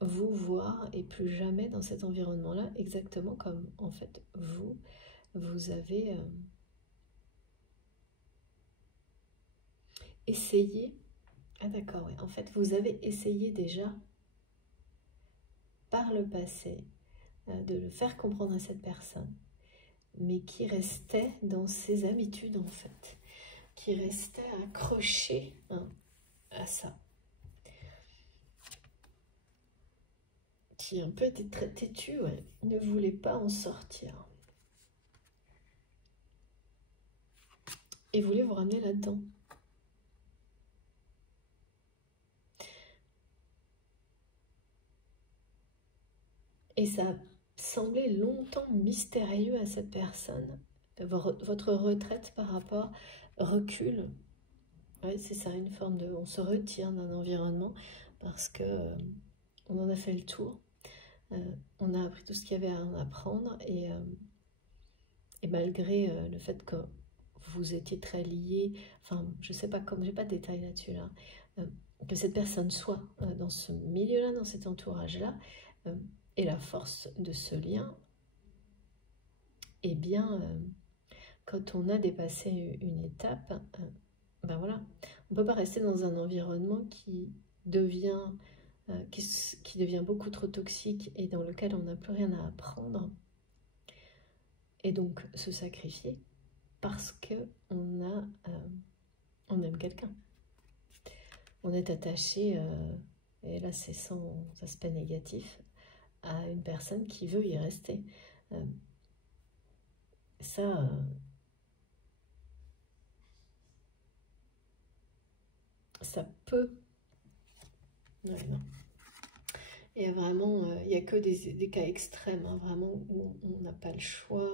vous voir et plus jamais dans cet environnement-là, exactement comme en fait vous avez essayé. Ah d'accord, ouais. En fait, vous avez essayé déjà par le passé de le faire comprendre à cette personne, mais qui restait dans ses habitudes en fait, qui restait accroché à ça, qui un peu était très têtu, ouais, ne voulait pas en sortir. Et voulait vous ramener là-dedans. Et ça a semblé longtemps mystérieux à cette personne. Votre retraite par rapport recule. Ouais, c'est ça, une forme de... On se retire d'un environnement parce que on en a fait le tour. On a appris tout ce qu'il y avait à en apprendre et malgré le fait que vous étiez très liés, enfin, je sais pas, comme j'ai pas de détails là-dessus, là, que cette personne soit dans ce milieu-là, dans cet entourage-là, et la force de ce lien, eh bien, quand on a dépassé une étape, ben voilà, on ne peut pas rester dans un environnement qui devient, qui devient beaucoup trop toxique et dans lequel on n'a plus rien à apprendre, et donc se sacrifier parce que on aime quelqu'un. On est attaché, et là c'est sans aspect négatif, à une personne qui veut y rester. Ça, ça peut... Ouais, non. Et vraiment, il n'y a que des cas extrêmes, hein, vraiment, où on n'a pas le choix.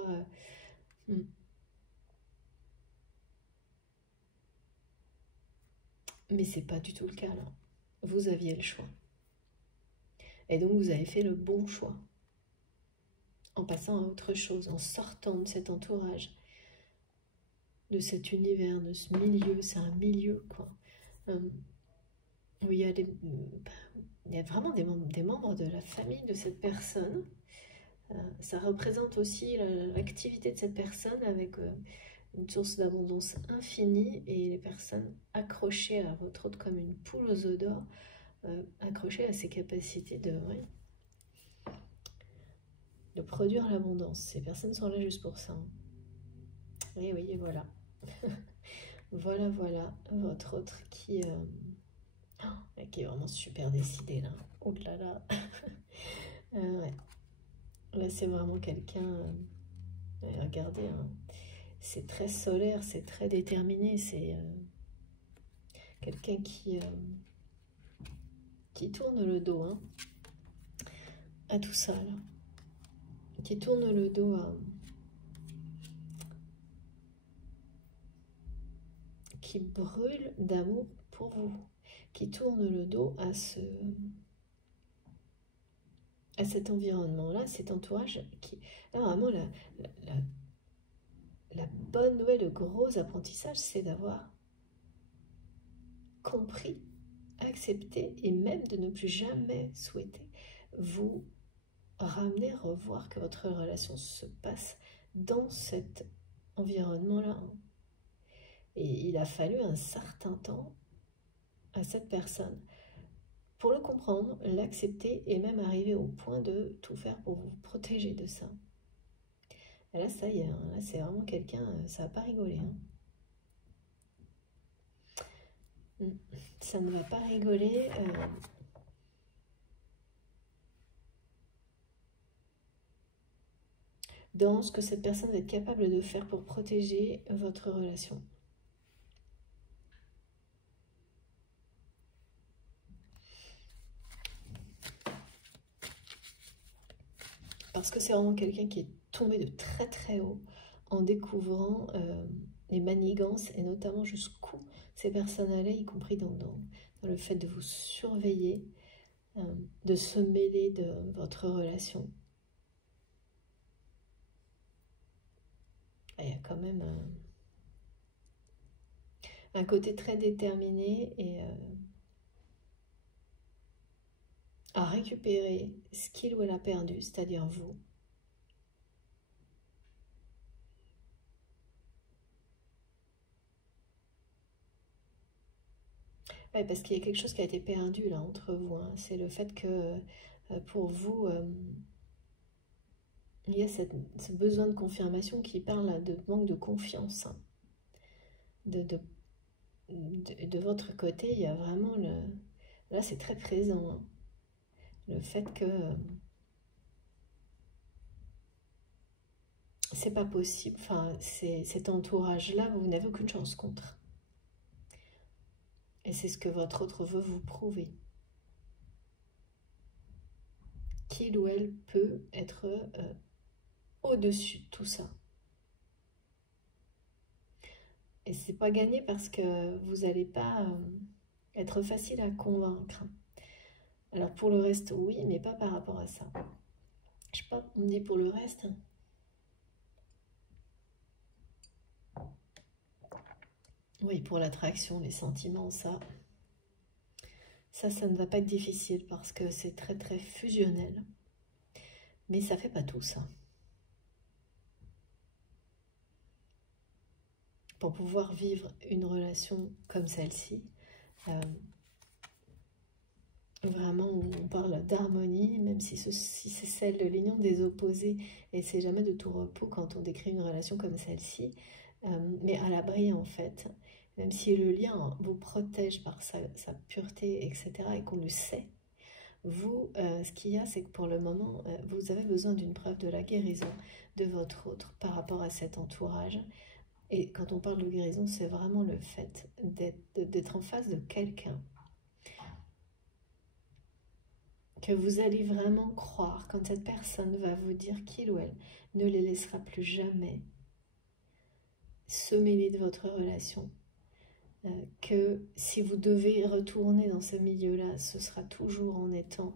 Mais c'est pas du tout le cas là. Vous aviez le choix. Et donc vous avez fait le bon choix. En passant à autre chose, en sortant de cet entourage, de cet univers, de ce milieu. C'est un milieu, quoi. Où il y a vraiment des membres de la famille de cette personne. Ça représente aussi l'activité de cette personne avec une source d'abondance infinie et les personnes accrochées à votre autre comme une poule aux œufs d'or, accrochées à ses capacités de produire l'abondance. Ces personnes sont là juste pour ça. Et oui, et voilà. Voilà, votre autre qui est vraiment super décidé là. Oh là là. Ouais. Là, c'est vraiment quelqu'un... regardez, hein. C'est très solaire, c'est très déterminé. C'est quelqu'un qui tourne le dos à tout ça, là. Qui tourne le dos à... Qui brûle d'amour pour vous. Qui tourne le dos à cet environnement-là, cet entourage qui... Là, vraiment, la bonne nouvelle, le gros apprentissage, c'est d'avoir compris, accepté et même de ne plus jamais souhaiter vous ramener, revoir que votre relation se passe dans cet environnement-là. Et il a fallu un certain temps à cette personne pour le comprendre, l'accepter et même arriver au point de tout faire pour vous protéger de ça. Et là, ça y est, hein, là c'est vraiment quelqu'un, ça va pas rigoler. Ça ne va pas rigoler. Dans ce que cette personne va être capable de faire pour protéger votre relation. Parce que c'est vraiment quelqu'un qui est tombé de très très haut en découvrant les manigances et notamment jusqu'où ces personnes allaient, y compris dans le fait de vous surveiller, de se mêler de votre relation. Il y a quand même un côté très déterminé et à récupérer ce qu'il ou elle a perdu, c'est-à-dire vous. Ouais, parce qu'il y a quelque chose qui a été perdu là entre vous, hein. C'est le fait que pour vous, il y a ce besoin de confirmation qui parle de manque de confiance, hein. De votre côté, il y a vraiment le... Là, c'est très présent, hein. Le fait que c'est pas possible, enfin, cet entourage-là, vous n'avez aucune chance contre. Et c'est ce que votre autre veut vous prouver. Qu'il ou elle peut être au-dessus de tout ça. Et c'est pas gagné parce que vous n'allez pas être facile à convaincre. Alors pour le reste, oui, mais pas par rapport à ça. Je sais pas, on me dit pour le reste. Oui, pour l'attraction, les sentiments, ça ne va pas être difficile parce que c'est très très fusionnel. Mais ça fait pas tout ça. Pour pouvoir vivre une relation comme celle-ci, vraiment où on parle d'harmonie, même si c'est celle de l'union des opposés, et c'est jamais de tout repos quand on décrit une relation comme celle-ci, mais à l'abri en fait, même si le lien vous protège par sa pureté, etc., et qu'on le sait, vous, ce qu'il y a, c'est que pour le moment, vous avez besoin d'une preuve de la guérison de votre autre par rapport à cet entourage. Et quand on parle de guérison, c'est vraiment le fait d'être en face de quelqu'un que vous allez vraiment croire quand cette personne va vous dire qu'il ou elle ne les laissera plus jamais se mêler de votre relation, que si vous devez retourner dans ce milieu-là, ce sera toujours en étant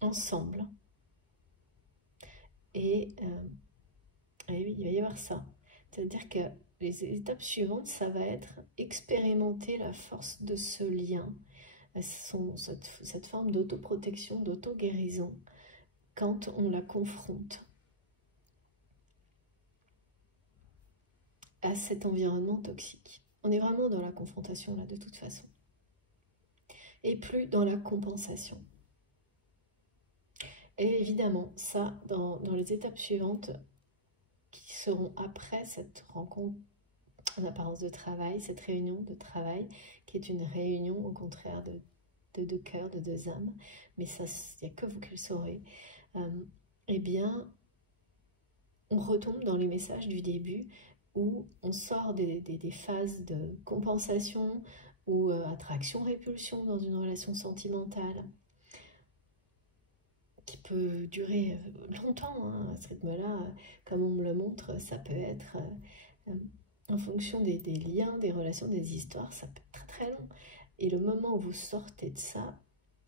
ensemble. Et oui, il va y avoir ça. C'est-à-dire que les étapes suivantes, ça va être expérimenter la force de ce lien, cette forme d'autoprotection, d'auto-guérison, quand on la confronte à cet environnement toxique. On est vraiment dans la confrontation là de toute façon. Et plus dans la compensation. Et évidemment, ça, dans les étapes suivantes, qui seront après cette rencontre en apparence de travail, cette réunion de travail, qui est une réunion au contraire de deux cœurs, de deux âmes, mais ça, il n'y a que vous qui le saurez, eh bien, on retombe dans les messages du début où on sort des phases de compensation ou attraction-répulsion dans une relation sentimentale qui peut durer longtemps, hein, à ce rythme-là, comme on me le montre, ça peut être en fonction des liens, des relations, des histoires, ça peut être très très long. Et le moment où vous sortez de ça,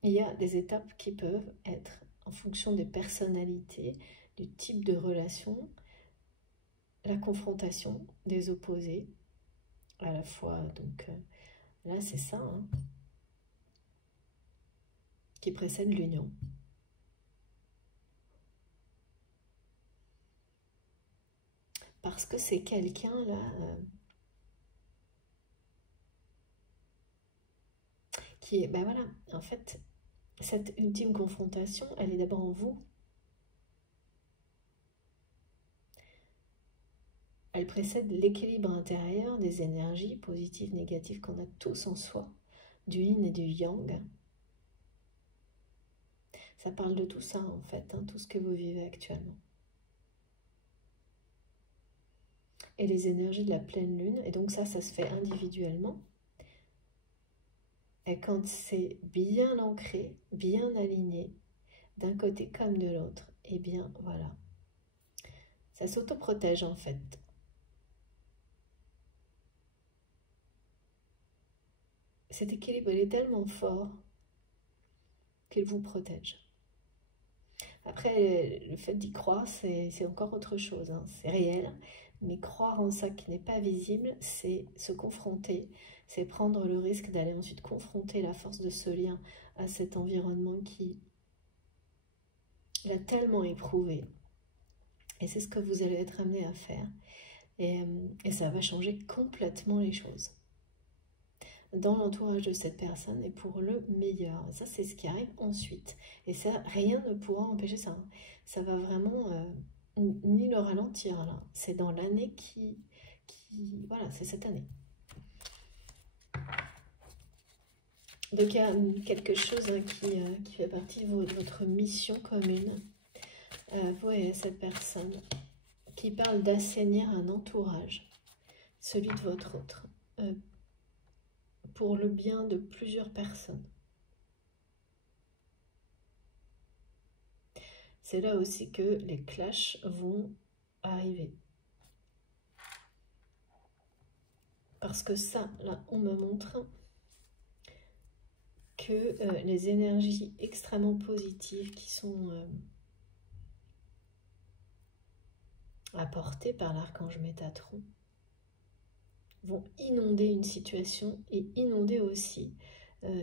il y a des étapes qui peuvent être en fonction des personnalités, du type de relation, la confrontation des opposés, à la fois, donc là c'est ça, hein, qui précède l'union. Parce que c'est quelqu'un là qui est, ben voilà, en fait, cette ultime confrontation, elle est d'abord en vous. Elle précède l'équilibre intérieur des énergies positives, négatives qu'on a tous en soi, du yin et du yang. Ça parle de tout ça en fait, hein, tout ce que vous vivez actuellement. Et les énergies de la pleine lune, et donc ça se fait individuellement. Et quand c'est bien ancré, bien aligné, d'un côté comme de l'autre, et bien voilà. Ça s'autoprotège en fait. Cet équilibre, il est tellement fort qu'il vous protège. Après, le fait d'y croire, c'est encore autre chose, hein. C'est réel, mais croire en ça qui n'est pas visible, c'est se confronter C'est prendre le risque d'aller ensuite confronter la force de ce lien à cet environnement qui l'a tellement éprouvé. Et c'est ce que vous allez être amené à faire. Et ça va changer complètement les choses dans l'entourage de cette personne et pour le meilleur. Ça, c'est ce qui arrive ensuite. Et ça, rien ne pourra empêcher ça. Ça va vraiment ni le ralentir, là. C'est dans l'année qui... Voilà, c'est cette année. Donc, il y a quelque chose qui fait partie de votre mission commune. Vous et cette personne qui parle d'assainir un entourage, celui de votre autre, pour le bien de plusieurs personnes. C'est là aussi que les clashs vont arriver. Parce que ça, là, on me montre que les énergies extrêmement positives qui sont apportées par l'archange Métatron vont inonder une situation et inonder aussi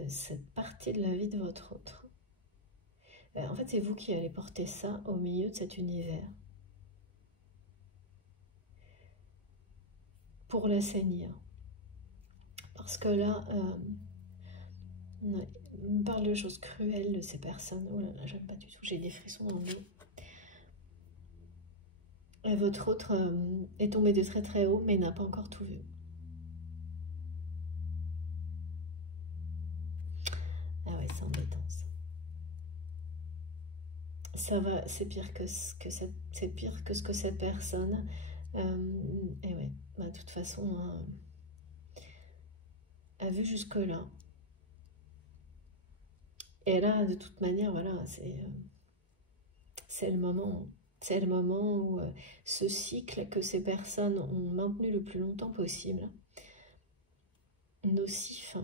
cette partie de la vie de votre autre. En fait, c'est vous qui allez porter ça au milieu de cet univers. Pour l'assainir. Parce que là, on me parle de choses cruelles de ces personnes. Oh là là, j'aime pas du tout, j'ai des frissons dans le dos. Et votre autre est tombé de très très haut, mais n'a pas encore tout vu. Ah ouais, c'est embêtant ça. Ça va, c'est pire que ce que cette personne. Et ouais, bah, de toute façon, a vu jusque-là. Et là, de toute manière, voilà, c'est le moment. C'est le moment où ce cycle que ces personnes ont maintenu le plus longtemps possible, nocif.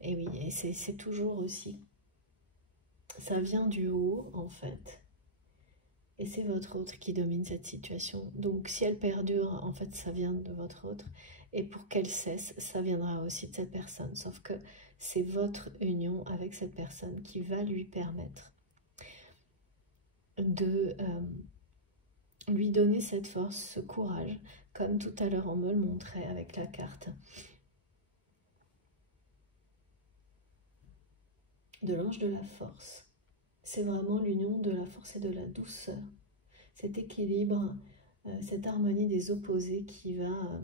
Et oui, et c'est toujours aussi. Ça vient du haut, en fait. Et c'est votre autre qui domine cette situation. Donc, si elle perdure, en fait, ça vient de votre autre. Et pour qu'elle cesse, ça viendra aussi de cette personne. Sauf que c'est votre union avec cette personne qui va lui permettre de lui donner cette force, ce courage, comme tout à l'heure on me le montrait avec la carte de l'ange de la force. C'est vraiment l'union de la force et de la douceur, cet équilibre, cette harmonie des opposés qui va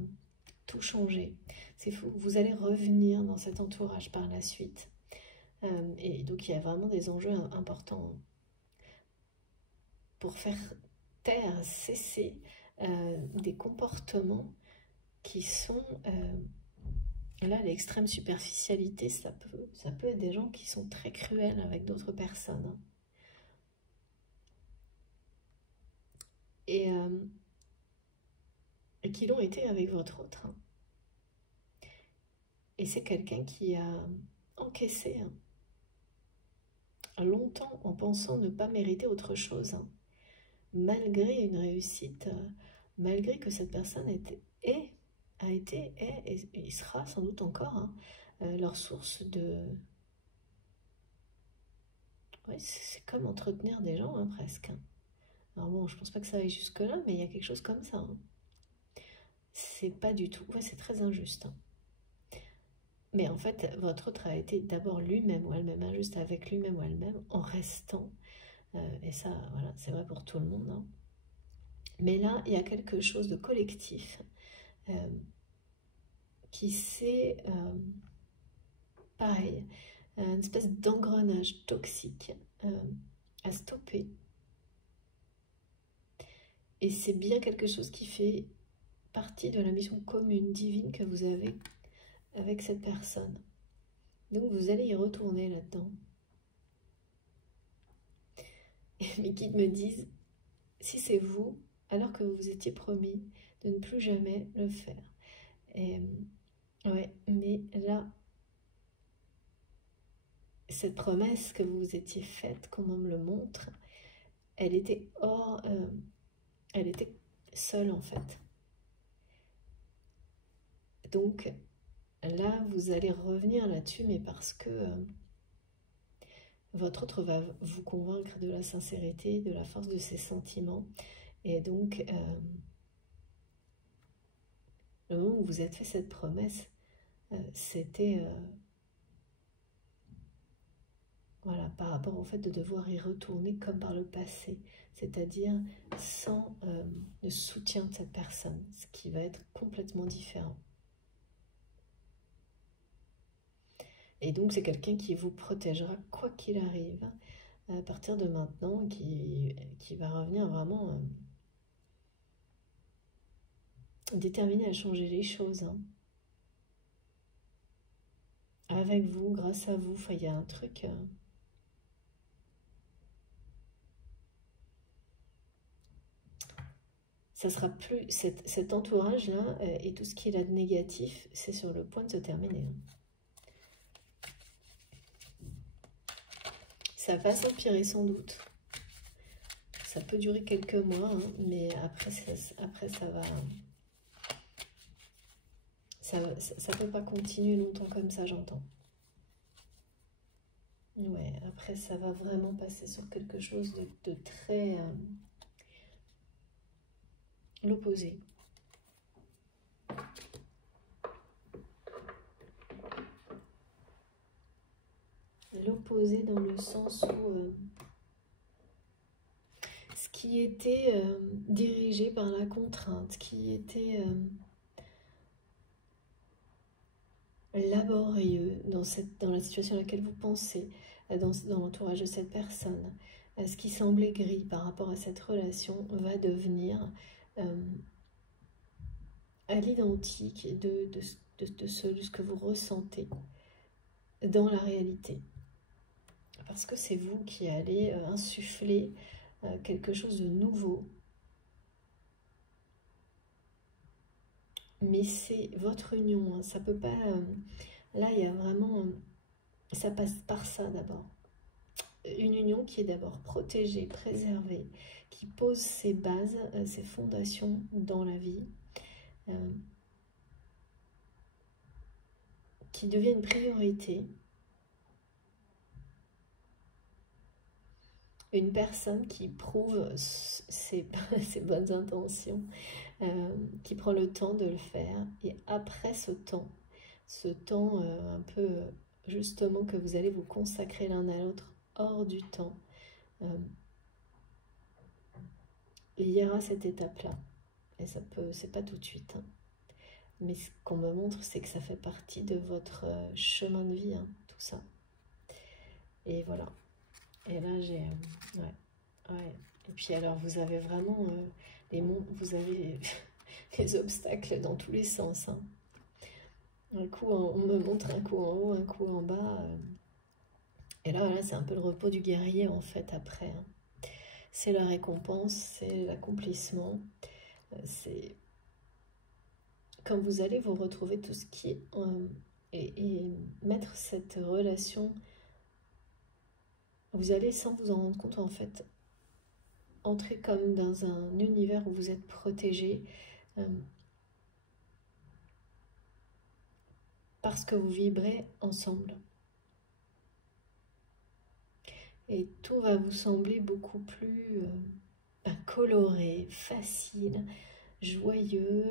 tout changer. C'est fou, vous allez revenir dans cet entourage par la suite. Et donc il y a vraiment des enjeux importants pour faire taire, cesser des comportements qui sont... là, l'extrême superficialité, ça peut être des gens qui sont très cruels avec d'autres personnes. Et qui l'ont été avec votre autre. Et c'est quelqu'un qui a encaissé longtemps en pensant ne pas mériter autre chose. Malgré une réussite, malgré que cette personne a été, est et sera sans doute encore leur source de... Ouais, c'est comme entretenir des gens, presque. Alors bon, je pense pas que ça aille jusque-là, mais il y a quelque chose comme ça. C'est pas du tout... Ouais, c'est très injuste. Mais en fait, votre autre a été d'abord lui-même ou elle-même injuste avec lui-même ou elle-même en restant. Et ça, voilà, c'est vrai pour tout le monde. Mais là, il y a quelque chose de collectif qui s'est, pareil, une espèce d'engrenage toxique à stopper. Et c'est bien quelque chose qui fait partie de la mission commune, divine que vous avez avec cette personne. Donc vous allez y retourner là-dedans. Et mes guides me disent, si c'est vous, alors que vous vous étiez promis de ne plus jamais le faire. Et ouais, mais là, cette promesse que vous vous étiez faite, comme on me le montre, elle était elle était seule en fait. Donc là, vous allez revenir là-dessus, mais parce que votre autre va vous convaincre de la sincérité, de la force de ses sentiments. Et donc, le moment où vous êtes fait cette promesse, c'était voilà, par rapport au fait de devoir y retourner comme par le passé, c'est-à-dire sans le soutien de cette personne, ce qui va être complètement différent. Et donc c'est quelqu'un qui vous protégera quoi qu'il arrive à partir de maintenant, qui va revenir vraiment déterminé à changer les choses. Hein. Avec vous, grâce à vous, enfin, il y a un truc... ça sera plus... Cet entourage-là et tout ce qu'il a de négatif, c'est sur le point de se terminer. Hein. Ça va s'empirer sans doute. Ça peut durer quelques mois, hein, mais après ça va... Ça peut pas continuer longtemps comme ça, j'entends. Ouais, après ça va vraiment passer sur quelque chose de très... l'opposé. L'opposé dans le sens où ce qui était dirigé par la contrainte, qui était laborieux dans la situation à laquelle vous pensez, dans l'entourage de cette personne, ce qui semblait gris par rapport à cette relation va devenir à l'identique de ce que vous ressentez dans la réalité. Parce que c'est vous qui allez insuffler quelque chose de nouveau. Mais c'est votre union, hein, ça peut pas... là, il y a vraiment... ça passe par ça d'abord. Une union qui est d'abord protégée, préservée, qui pose ses bases, ses fondations dans la vie, qui devient une priorité. Une personne qui prouve ses bonnes intentions, qui prend le temps de le faire. Et après ce temps un peu justement que vous allez vous consacrer l'un à l'autre hors du temps, il y aura cette étape-là. Et ça peut, c'est pas tout de suite. Hein. Mais ce qu'on me montre, c'est que ça fait partie de votre chemin de vie, hein, tout ça. Et voilà. Et là, j'ai... ouais. Et puis alors, vous avez vraiment vous avez les obstacles dans tous les sens. Hein. Un coup, on me montre un coup en haut, un coup en bas. Et là, voilà, c'est un peu le repos du guerrier, en fait, après. Hein. C'est la récompense, c'est l'accomplissement. C'est quand vous allez vous retrouver tout ce qui est... et mettre cette relation... Vous allez, sans vous en rendre compte, en fait, entrer comme dans un univers où vous êtes protégé parce que vous vibrez ensemble. Et tout va vous sembler beaucoup plus coloré, facile, joyeux.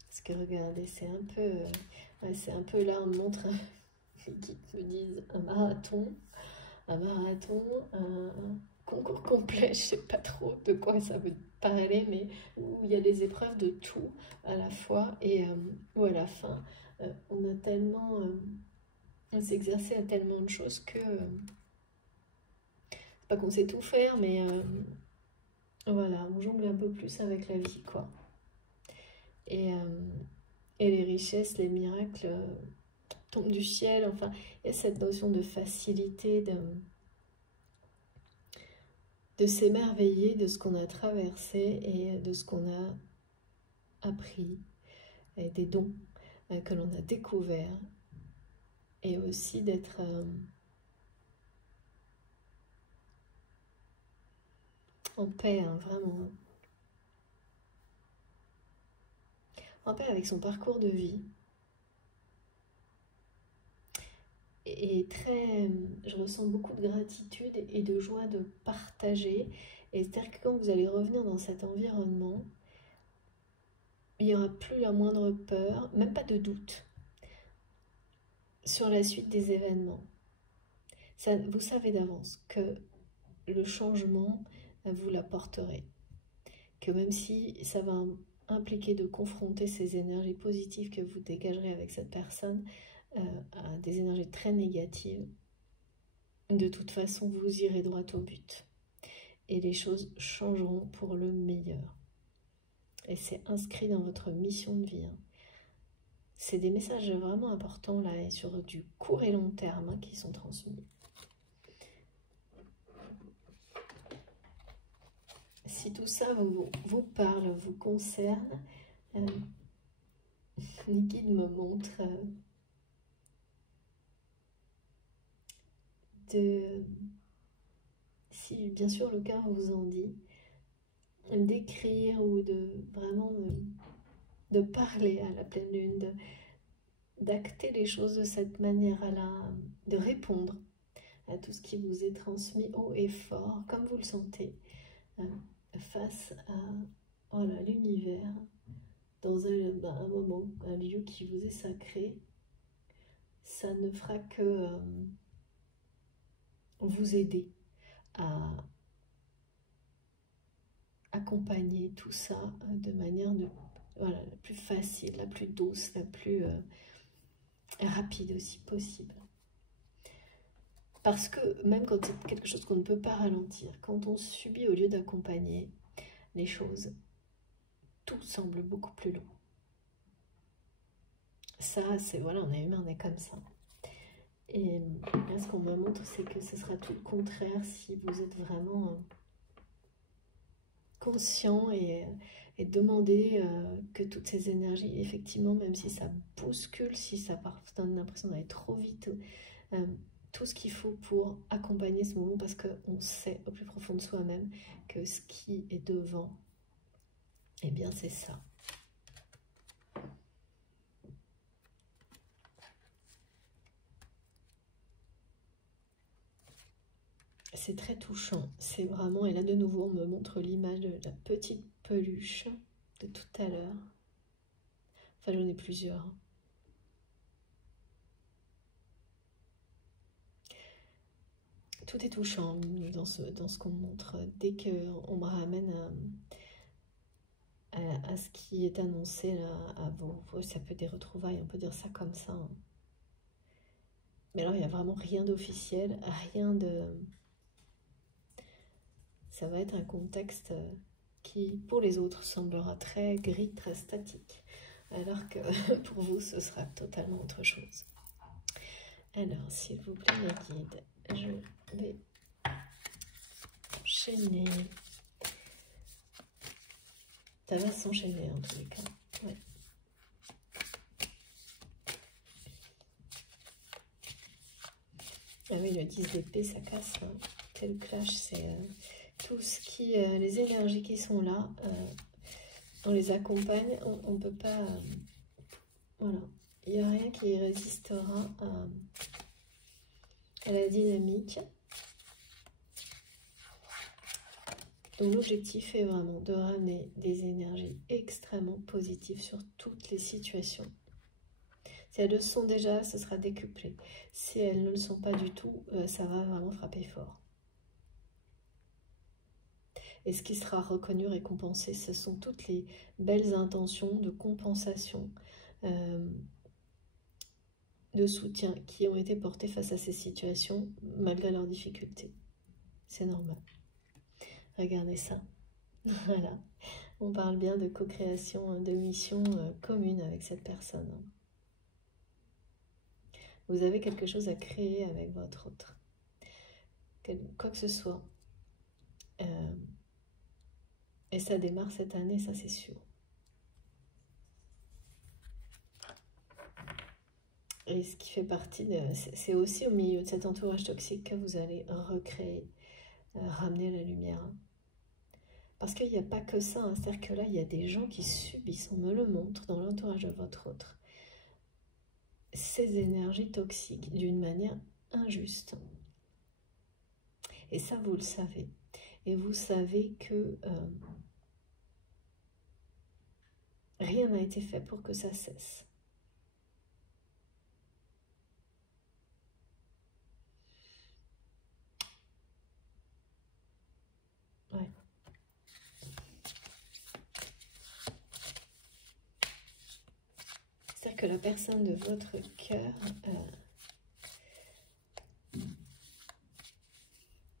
Parce que regardez, c'est un peu là, on montre qui me disent un marathon, un concours complet, je sais pas trop de quoi ça veut parler, mais où il y a des épreuves de tout à la fois et où à la fin, on a tellement... on s'est exercé à tellement de choses que... c'est pas qu'on sait tout faire, mais voilà, on jongle un peu plus avec la vie, quoi. Et les richesses, les miracles tombent du ciel, enfin, il y a cette notion de facilité, de s'émerveiller de ce qu'on a traversé et de ce qu'on a appris, et des dons que l'on a découverts, et aussi d'être en paix, hein, vraiment. en paix avec son parcours de vie. Et je ressens beaucoup de gratitude et de joie de partager. Et c'est-à-dire que quand vous allez revenir dans cet environnement, il n'y aura plus la moindre peur, même pas de doute, sur la suite des événements. Ça, vous savez d'avance que le changement, vous l'apporterez. Que même si ça va impliquer de confronter ces énergies positives que vous dégagerez avec cette personne, à des énergies très négatives, de toute façon, vous irez droit au but. Et les choses changeront pour le meilleur. Et c'est inscrit dans votre mission de vie. C'est des messages vraiment importants là, et sur du court et long terme qui sont transmis. Si tout ça vous parle, vous concerne, les guides me montrent si bien sûr le cœur vous en dit, d'écrire ou de parler à la pleine lune, d'acter les choses de cette manière-là, de répondre à tout ce qui vous est transmis haut et fort, comme vous le sentez, face à l'univers, dans un moment, un lieu qui vous est sacré. Ça ne fera que vous aider à accompagner tout ça de manière la plus facile, la plus douce, la plus rapide aussi possible. Parce que même quand c'est quelque chose qu'on ne peut pas ralentir, quand on subit au lieu d'accompagner les choses, tout semble beaucoup plus long. Ça, c'est voilà, on est humain, on est comme ça. Et là, ce qu'on me montre, c'est que ce sera tout le contraire si vous êtes vraiment conscient et demander que toutes ces énergies, effectivement, même si ça bouscule, si ça donne l'impression d'aller trop vite, tout ce qu'il faut pour accompagner ce mouvement, parce qu'on sait au plus profond de soi-même que ce qui est devant, eh bien c'est ça. C'est très touchant, c'est vraiment, et là de nouveau on me montre l'image de la petite peluche de tout à l'heure. Enfin j'en ai plusieurs. Tout est touchant dans ce qu'on me montre. Dès qu'on me ramène à ce qui est annoncé là, ça peut être des retrouvailles, on peut dire ça comme ça. Mais alors il n'y a vraiment rien d'officiel, rien de... Ça va être un contexte qui, pour les autres, semblera très gris, très statique. Alors que pour vous, ce sera totalement autre chose. Alors, s'il vous plaît, mes guides, je vais enchaîner. Ça va s'enchaîner en tous les cas. Ouais. Ah oui, le 10 d'épée, ça casse. Hein. C'est le clash, c'est tout ce qui... les énergies qui sont là, on les accompagne, on ne peut pas... voilà. Il n'y a rien qui résistera à la dynamique. Donc l'objectif est vraiment de ramener des énergies extrêmement positives sur toutes les situations. Si elles le sont déjà, ce sera décuplé. Si elles ne le sont pas du tout, ça va vraiment frapper fort. Et ce qui sera reconnu, récompensé, ce sont toutes les belles intentions de compensation, de soutien qui ont été portées face à ces situations malgré leurs difficultés. C'est normal. Regardez ça. Voilà. On parle bien de co-création, de mission commune avec cette personne. Vous avez quelque chose à créer avec votre autre. Quoi que ce soit. Et ça démarre cette année, ça c'est sûr. Et ce qui fait partie de... C'est aussi au milieu de cet entourage toxique que vous allez recréer, ramener la lumière. Parce qu'il n'y a pas que ça, hein. C'est-à-dire que là, il y a des gens qui subissent, on me le montre dans l'entourage de votre autre, ces énergies toxiques d'une manière injuste. Et ça, vous le savez. Et vous savez que rien n'a été fait pour que ça cesse. Ouais. C'est-à-dire que la personne de votre cœur,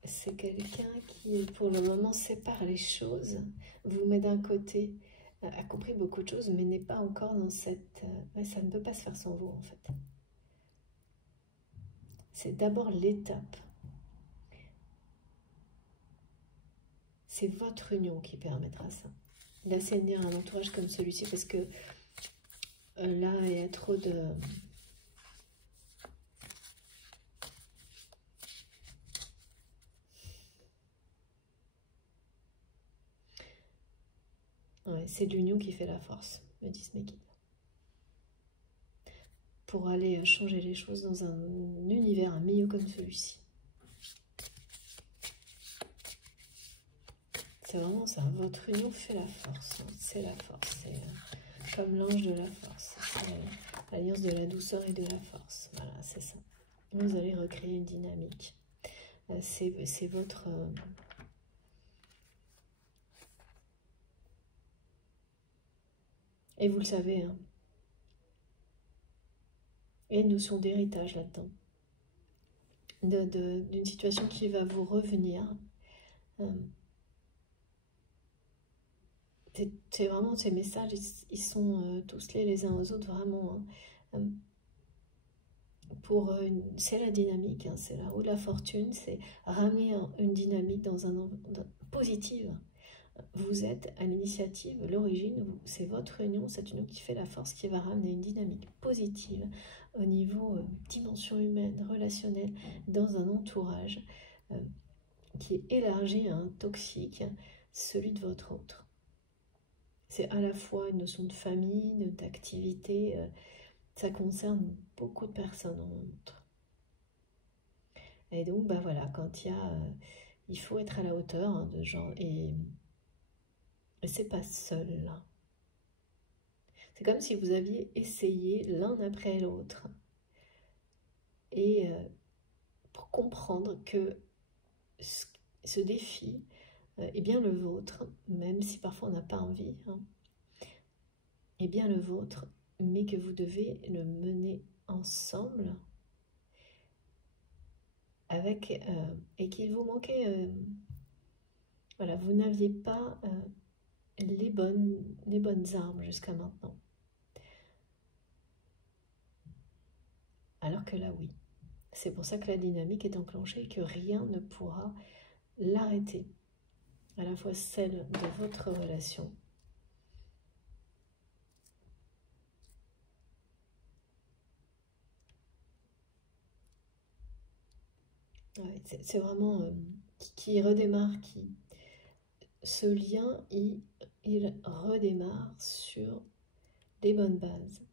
c'est quelqu'un qui, pour le moment, sépare les choses, vous met d'un côté, a compris beaucoup de choses, mais n'est pas encore dans cette... ça ne peut pas se faire sans vous, en fait. C'est d'abord l'étape. C'est votre union qui permettra ça. D'assainir un entourage comme celui-ci, parce que là, il y a trop de... Ouais, c'est l'union qui fait la force, me disent mes guides. Pour aller changer les choses dans un univers, un milieu comme celui-ci. C'est vraiment ça, votre union fait la force, hein. C'est la force, c'est comme l'ange de la force, c'est l'alliance de la douceur et de la force, voilà, c'est ça. Vous allez recréer une dynamique, c'est votre... Et vous le savez, hein. Il y a une notion d'héritage là-dedans, d'une situation qui va vous revenir. C'est vraiment ces messages, ils sont tous liés les uns aux autres, vraiment. Hein. C'est la dynamique, hein, c'est la roue de la fortune, c'est ramener une dynamique positive. Vous êtes à l'initiative, l'origine, c'est votre union, cette union qui fait la force, qui va ramener une dynamique positive au niveau dimension humaine, relationnelle, dans un entourage qui est élargi à un toxique, celui de votre autre. C'est à la fois une notion de famille, d'activité, ça concerne beaucoup de personnes en montre. Et donc, bah voilà, quand il faut être à la hauteur, hein, de genre, et c'est pas seul là. C'est comme si vous aviez essayé l'un après l'autre. Et pour comprendre que ce défi est bien le vôtre, même si parfois on n'a pas envie, hein, est bien le vôtre, mais que vous devez le mener ensemble avec et qu'il vous manquait, voilà, vous n'aviez pas les bonnes armes jusqu'à maintenant. Alors que là, oui. C'est pour ça que la dynamique est enclenchée et que rien ne pourra l'arrêter. À la fois celle de votre relation ouais, c'est vraiment qui redémarre, ce lien, il redémarre sur des bonnes bases.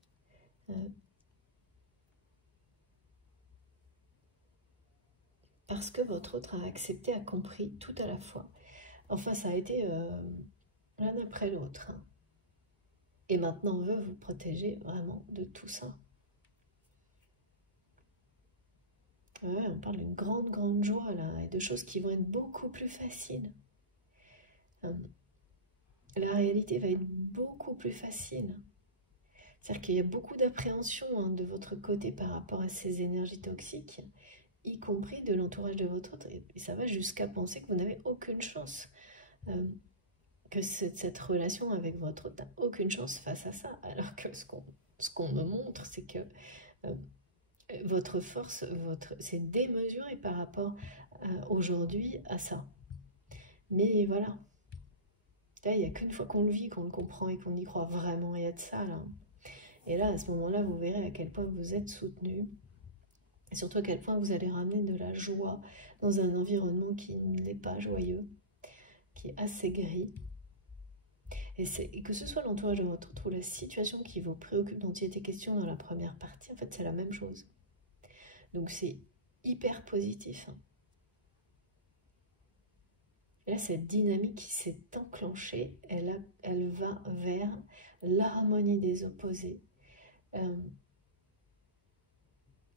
Parce que votre autre a accepté, a compris tout à la fois. Enfin, ça a été l'un après l'autre. Hein. Et maintenant, on veut vous protéger vraiment de tout ça. Ouais, on parle d'une grande joie là, et de choses qui vont être beaucoup plus faciles. La réalité va être beaucoup plus facile. C'est-à-dire qu'il y a beaucoup d'appréhension, hein, de votre côté par rapport à ces énergies toxiques, y compris de l'entourage de votre autre. Et ça va jusqu'à penser que vous n'avez aucune chance, que cette relation avec votre autre n'a aucune chance face à ça. Alors que ce qu'on me montre, c'est que votre force, c'est démesuré par rapport aujourd'hui à ça. Mais voilà. Là, il n'y a qu'une fois qu'on le vit, qu'on le comprend et qu'on y croit vraiment, il y a de ça là. Et là, à ce moment-là, vous verrez à quel point vous êtes soutenu. Et surtout à quel point vous allez ramener de la joie dans un environnement qui n'est pas joyeux, qui est assez gris. Et que ce soit l'entourage de votre autre ou la situation qui vous préoccupe, dont il était question dans la première partie, en fait, c'est la même chose. Donc, c'est hyper positif. Et là, cette dynamique qui s'est enclenchée, elle va vers l'harmonie des opposés.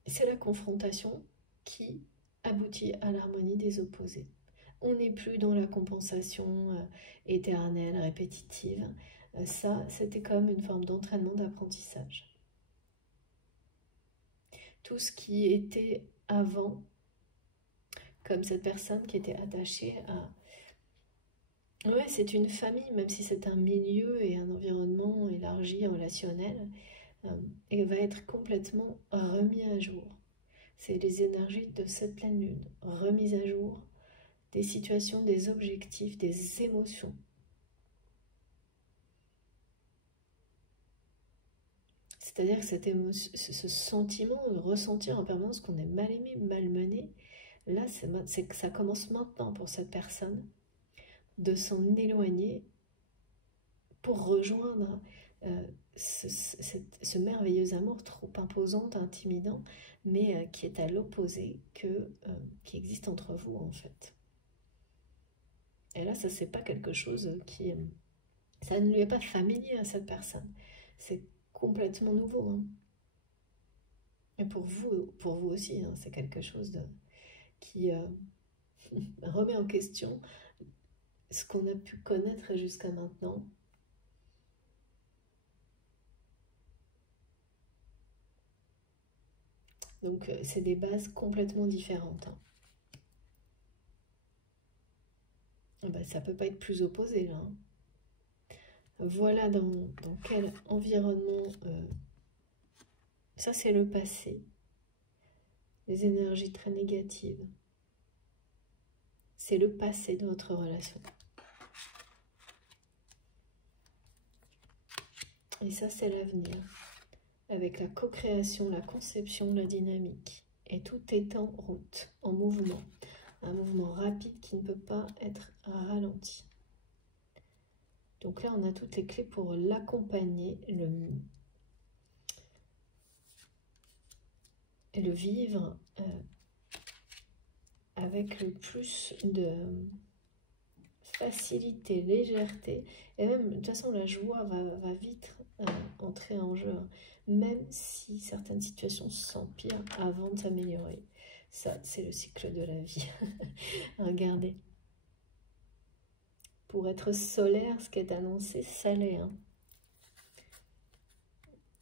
C'est la confrontation qui aboutit à l'harmonie des opposés. On n'est plus dans la compensation éternelle, répétitive. Ça, c'était comme une forme d'entraînement, d'apprentissage. Tout ce qui était avant, comme cette personne qui était attachée à... Ouais, c'est une famille, même si c'est un milieu et un environnement élargi, relationnel, et va être complètement remis à jour. C'est les énergies de cette pleine lune, remise à jour, des situations, des objectifs, des émotions. C'est-à-dire que cette émotion, ce sentiment de ressentir en permanence qu'on est mal aimé, malmené, là, c'est que ça commence maintenant pour cette personne de s'en éloigner pour rejoindre ce merveilleux amour trop imposant, intimidant, mais qui est à l'opposé qui existe entre vous en fait. Et là, ça c'est pas quelque chose qui... ça ne lui est pas familier à cette personne. C'est complètement nouveau. Hein. Et pour vous aussi, hein, c'est quelque chose qui remet en question ce qu'on a pu connaître jusqu'à maintenant. Donc, c'est des bases complètement différentes. Hein. Ben, ça ne peut pas être plus opposé, là. Hein. Voilà dans quel environnement... ça, c'est le passé. Les énergies très négatives. C'est le passé de votre relation. Et ça, c'est l'avenir. Avec la co-création, la conception, la dynamique. Et tout est en route, en mouvement. Un mouvement rapide qui ne peut pas être ralenti. Donc là, on a toutes les clés pour l'accompagner, le vivre avec le plus de facilité, légèreté. Et même, de toute façon, la joie va vite entrer en jeu. Hein, même si certaines situations s'empirent avant de s'améliorer. Ça, c'est le cycle de la vie. Regardez. Pour être solaire, ce qui est annoncé, ça l'est. Hein.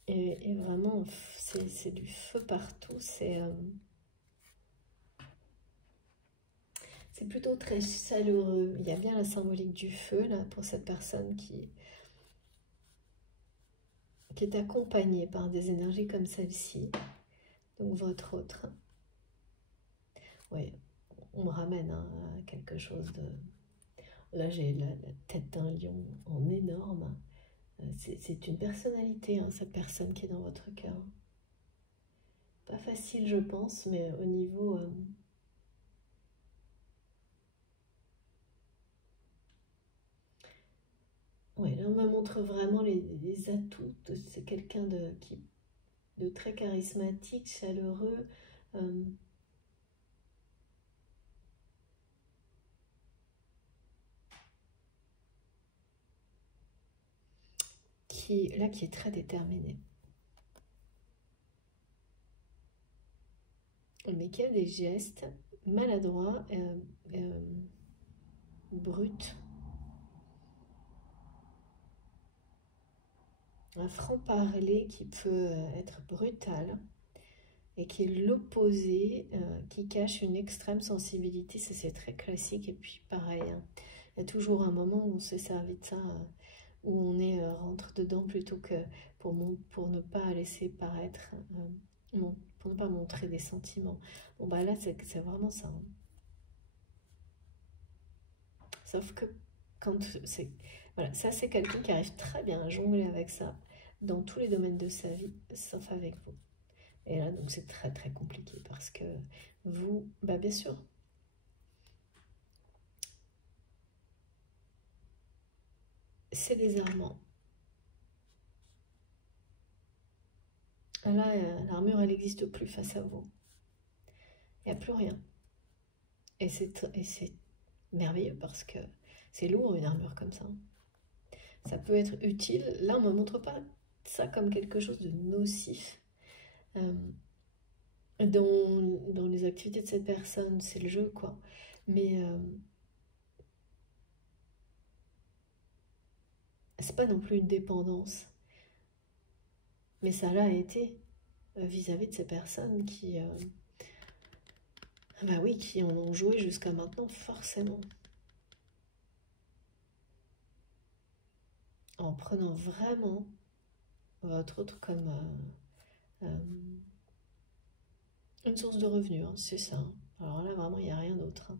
Et vraiment, c'est du feu partout. C'est plutôt très chaleureux. Il y a bien la symbolique du feu, là, pour cette personne qui est accompagnée par des énergies comme celle-ci. Donc, votre autre. Oui, on me ramène hein, à quelque chose de... Là, j'ai la tête d'un lion en énorme. C'est une personnalité, hein, cette personne qui est dans votre cœur. Pas facile, je pense, mais au niveau... Oui, là, on me montre vraiment les atouts. C'est quelqu'un de très charismatique, chaleureux. Qui est très déterminé. Mais qui a des gestes maladroits, bruts. Un franc-parler qui peut être brutal et qui est l'opposé, qui cache une extrême sensibilité. Ça, c'est très classique. Et puis, pareil, hein, il y a toujours un moment où on s'est servi de ça, où on est rentre dedans plutôt que pour ne pas laisser paraître, pour ne pas montrer des sentiments. Bon, bah là, c'est vraiment ça. Hein. Sauf que quand c'est... Voilà, ça, c'est quelqu'un qui arrive très bien à jongler avec ça dans tous les domaines de sa vie, sauf avec vous. Et là, donc, c'est très, très compliqué parce que vous, bah bien sûr, c'est désarmant. Là, l'armure, elle n'existe plus face à vous. Il n'y a plus rien. Et c'est merveilleux parce que c'est lourd une armure comme ça. Ça peut être utile. Là, on ne me montre pas ça comme quelque chose de nocif. Dans les activités de cette personne, c'est le jeu, quoi. Mais c'est pas non plus une dépendance. Mais ça l'a été vis-à-vis de ces personnes qui, bah oui, qui en ont joué jusqu'à maintenant, forcément. En prenant vraiment votre autre comme une source de revenus, hein, c'est ça. Alors là, vraiment, il n'y a rien d'autre. Hein.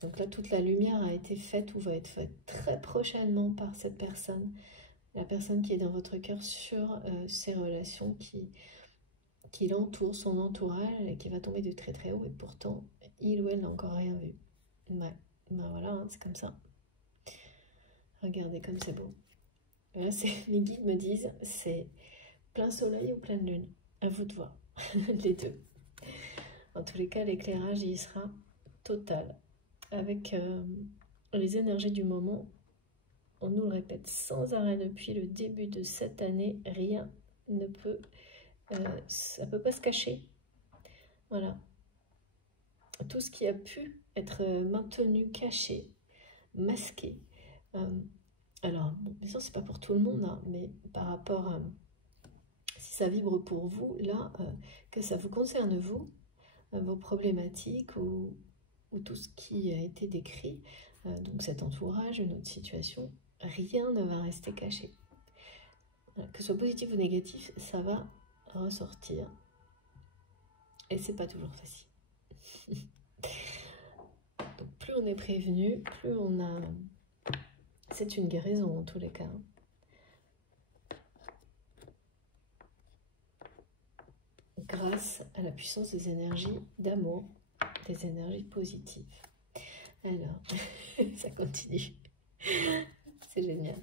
Donc là, toute la lumière a été faite ou va être faite très prochainement par cette personne. La personne qui est dans votre cœur sur ces relations qui l'entourent, son entourage, et qui va tomber de très très haut. Et pourtant, il ou elle n'a encore rien vu. Ouais, ben voilà, hein, c'est comme ça. Regardez comme c'est beau. Là, mes guides me disent, c'est plein soleil ou pleine lune. À vous de voir, les deux. En tous les cas, l'éclairage y sera total. Avec les énergies du moment, on nous le répète sans arrêt depuis le début de cette année, rien ne peut, ça ne peut pas se cacher. Voilà. Tout ce qui a pu être maintenu, caché, masqué. Alors, bon, bien sûr, c'est pas pour tout le monde, hein, mais par rapport à si ça vibre pour vous, là, que ça vous concerne vous, vos problématiques ou tout ce qui a été décrit, donc cet entourage, une autre situation, rien ne va rester caché. Que ce soit positif ou négatif, ça va ressortir. Et c'est pas toujours facile. Donc plus on est prévenu, plus on a... C'est une guérison en tous les cas. Grâce à la puissance des énergies d'amour, des énergies positives. Alors, ça continue. C'est génial.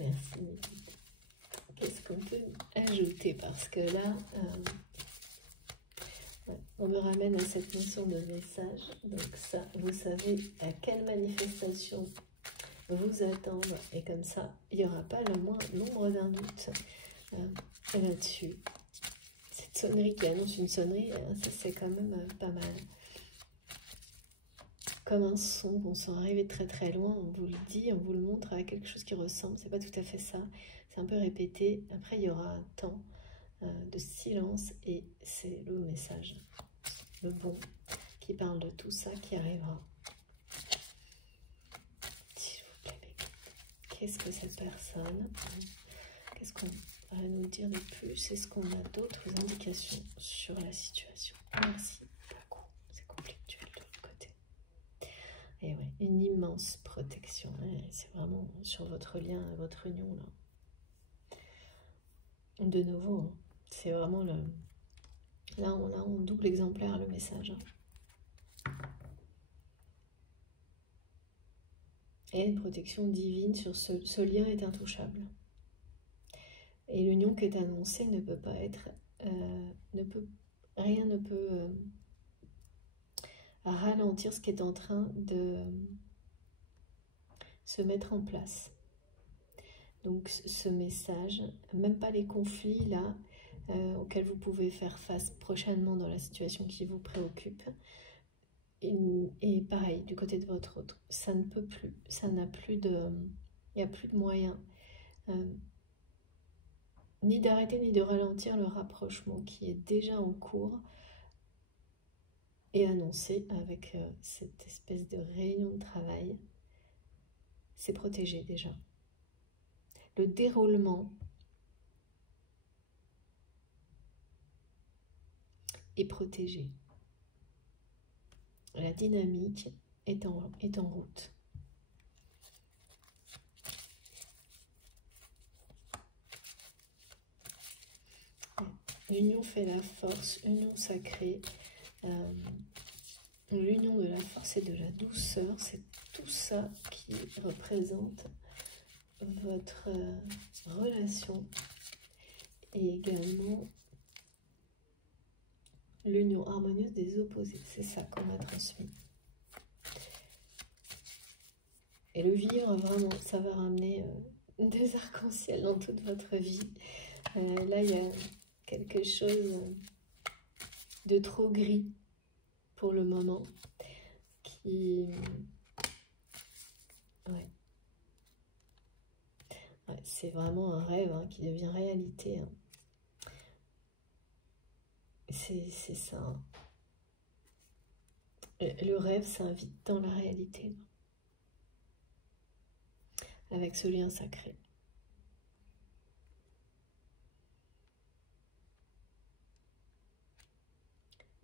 Merci. Qu'est-ce qu'on peut ajouter? Parce que là, ouais, on me ramène à cette notion de message. Donc ça, vous savez à quelle manifestation vous attendre. Et comme ça, il n'y aura pas le moins nombre d'un doute là-dessus. Cette sonnerie qui annonce une sonnerie, c'est quand même pas mal. Comme un son, on s'en arrive très très loin, on vous le dit, on vous le montre avec quelque chose qui ressemble, c'est pas tout à fait ça, c'est un peu répété. Après il y aura un temps de silence et c'est le message, le bon, qui parle de tout ça qui arrivera. S'il vous plaît, qu'est-ce que cette personne, qu'est-ce qu'on va nous dire de plus? Est-ce qu'on a d'autres indications sur la situation? Merci beaucoup, c'est conflictuel de l'autre côté. Et ouais, une immense protection, c'est vraiment sur votre lien, votre union là. De nouveau, hein, c'est vraiment le... Là, on double exemplaire le message. Hein. Et une protection divine sur ce lien est intouchable. Et l'union qui est annoncée ne peut pas être... rien ne peut ralentir ce qui est en train de se mettre en place. Donc ce message, même pas les conflits là auxquels vous pouvez faire face prochainement dans la situation qui vous préoccupe. Et pareil, du côté de votre autre, ça ne peut plus, ça n'a plus de... Il n'y a plus de moyens ni d'arrêter ni de ralentir le rapprochement qui est déjà en cours et annoncé avec cette espèce de réunion de travail. C'est protégé déjà. Le déroulement est protégé. La dynamique est en route. L'union fait la force, union sacrée. l'union de la force et de la douceur, c'est tout ça qui représente votre relation et également l'union harmonieuse des opposés. C'est ça qu'on m'a transmis. Et le vivre, vraiment, ça va ramener des arcs-en-ciel dans toute votre vie. Là, il y a quelque chose de trop gris pour le moment qui... Ouais. Ouais, c'est vraiment un rêve hein, qui devient réalité. Hein. C'est ça. Hein. Le rêve s'invite dans la réalité. Avec ce lien sacré.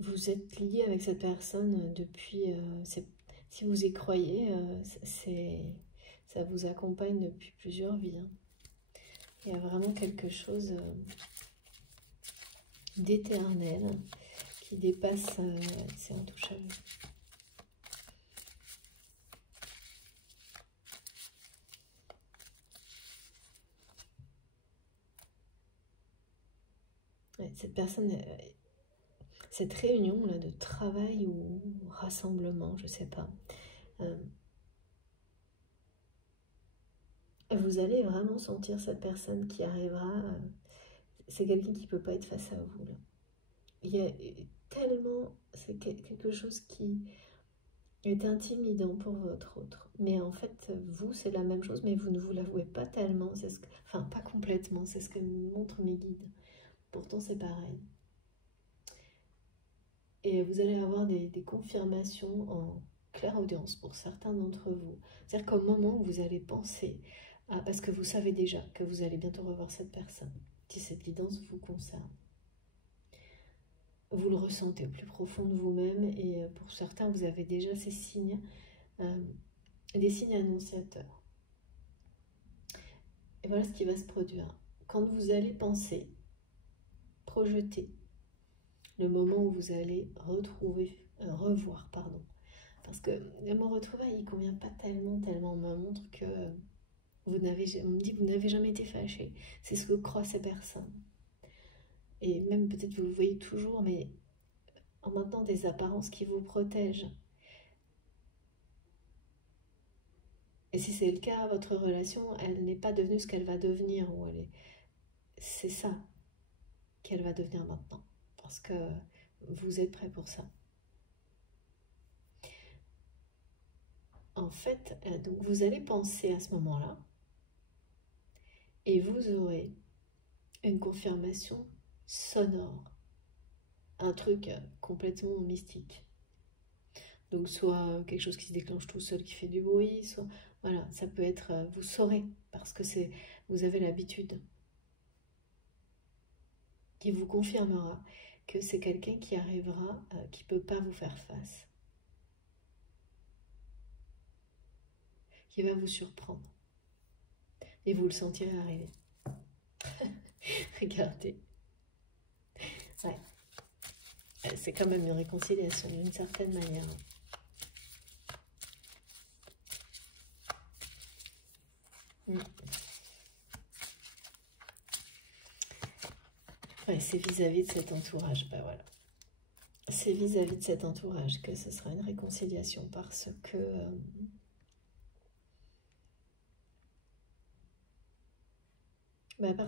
Vous êtes lié avec cette personne depuis, si vous y croyez, ça vous accompagne depuis plusieurs vies. Hein. Il y a vraiment quelque chose d'éternel qui dépasse, c'est intouchable. Ouais, cette personne... cette réunion là de travail ou rassemblement, je sais pas, vous allez vraiment sentir cette personne qui arrivera, c'est quelqu'un qui peut pas être face à vous là. Il y a tellement, c'est quelque chose qui est intimidant pour votre autre, mais en fait vous c'est la même chose, mais vous ne vous l'avouez pas tellement, c'est ce que, enfin pas complètement, c'est ce que me montrent mes guides, pourtant c'est pareil. Et vous allez avoir des confirmations en clairaudience pour certains d'entre vous. C'est-à-dire qu'au moment où vous allez penser, parce que vous savez déjà que vous allez bientôt revoir cette personne, si cette guidance vous concerne, vous le ressentez au plus profond de vous-même et pour certains, vous avez déjà ces signes, des signes annonciateurs. Et voilà ce qui va se produire. Quand vous allez penser, projeter, le moment où vous allez revoir, pardon. Parce que le mot retrouvailles, il ne convient pas tellement, on me montre que on me dit que vous n'avez jamais été fâché. C'est ce que croient ces personnes. Et même peut-être vous le voyez toujours, mais en maintenant des apparences qui vous protègent. Et si c'est le cas, votre relation, elle n'est pas devenue ce qu'elle va devenir. Ou c'est ça qu'elle va devenir maintenant. Parce que vous êtes prêt pour ça. En fait, donc vous allez penser à ce moment-là, et vous aurez une confirmation sonore, un truc complètement mystique. Donc soit quelque chose qui se déclenche tout seul, qui fait du bruit, soit voilà, ça peut être, vous saurez, parce que vous avez l'habitude, qui vous confirmera que c'est quelqu'un qui arrivera, qui ne peut pas vous faire face, qui va vous surprendre, et vous le sentirez arriver. Regardez. Ouais. C'est quand même une réconciliation d'une certaine manière. Ouais, c'est vis-à-vis de cet entourage. Ben voilà. C'est vis-à-vis de cet entourage que ce sera une réconciliation parce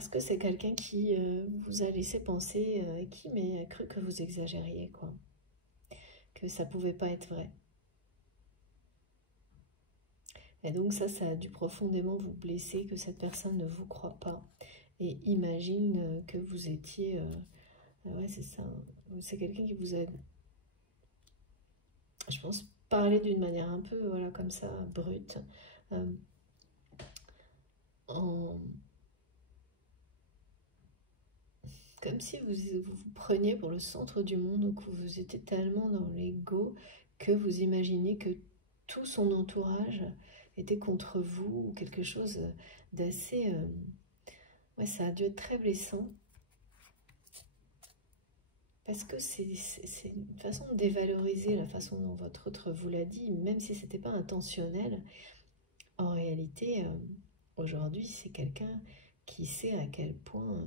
que c'est quelqu'un qui vous a laissé penser, qui a cru que vous exagériez, quoi. Que ça pouvait pas être vrai. Et donc ça a dû profondément vous blesser, que cette personne ne vous croit pas. Et imagine que vous étiez... ouais, c'est ça. C'est quelqu'un qui vous a, je pense, parlé d'une manière un peu, voilà, comme ça, brute. Comme si vous preniez pour le centre du monde, ou que vous étiez tellement dans l'ego que vous imaginez que tout son entourage était contre vous, ou quelque chose d'assez... ouais, ça a dû être très blessant. Parce que c'est une façon de dévaloriser la façon dont votre autre vous l'a dit, même si ce n'était pas intentionnel. En réalité, aujourd'hui, c'est quelqu'un qui sait à quel point...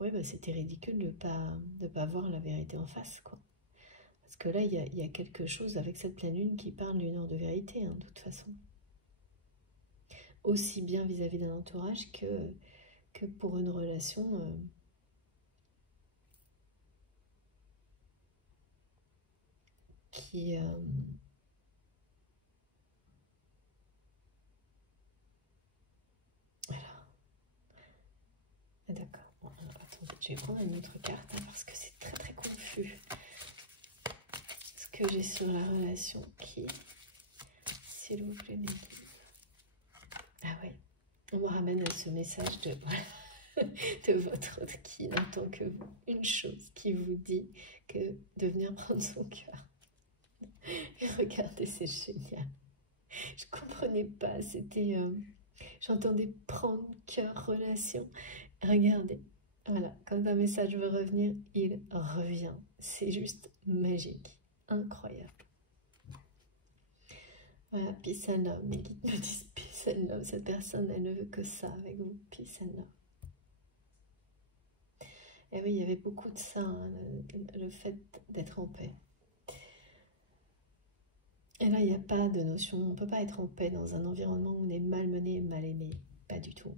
ouais, bah, c'était ridicule de pas voir la vérité en face, quoi. Parce que là, il y a quelque chose avec cette pleine lune qui parle d'une heure de vérité, hein, de toute façon. Aussi bien vis-à-vis d'un entourage que pour une relation qui... voilà. Ah, d'accord. Bon, alors, attendez, je vais prendre une autre carte hein, parce que c'est très très confus. Ce que j'ai sur la relation qui... S'il vous plaît, mes guides. Ah ouais, on me ramène à ce message de, de votre autre qui n'entend que vous. Une chose qui vous dit que de venir prendre son cœur. Et regardez, c'est génial. Je comprenais pas, c'était... j'entendais prendre cœur, relation. Regardez, voilà, quand un message veut revenir, il revient. C'est juste magique, incroyable. Voilà, peace and love. Mes guides me disent peace and love. Cette personne, elle ne veut que ça avec vous. Peace and love. Et oui, il y avait beaucoup de ça, hein, le fait d'être en paix. Et là, il n'y a pas de notion, on ne peut pas être en paix dans un environnement où on est malmené et mal aimé. Pas du tout.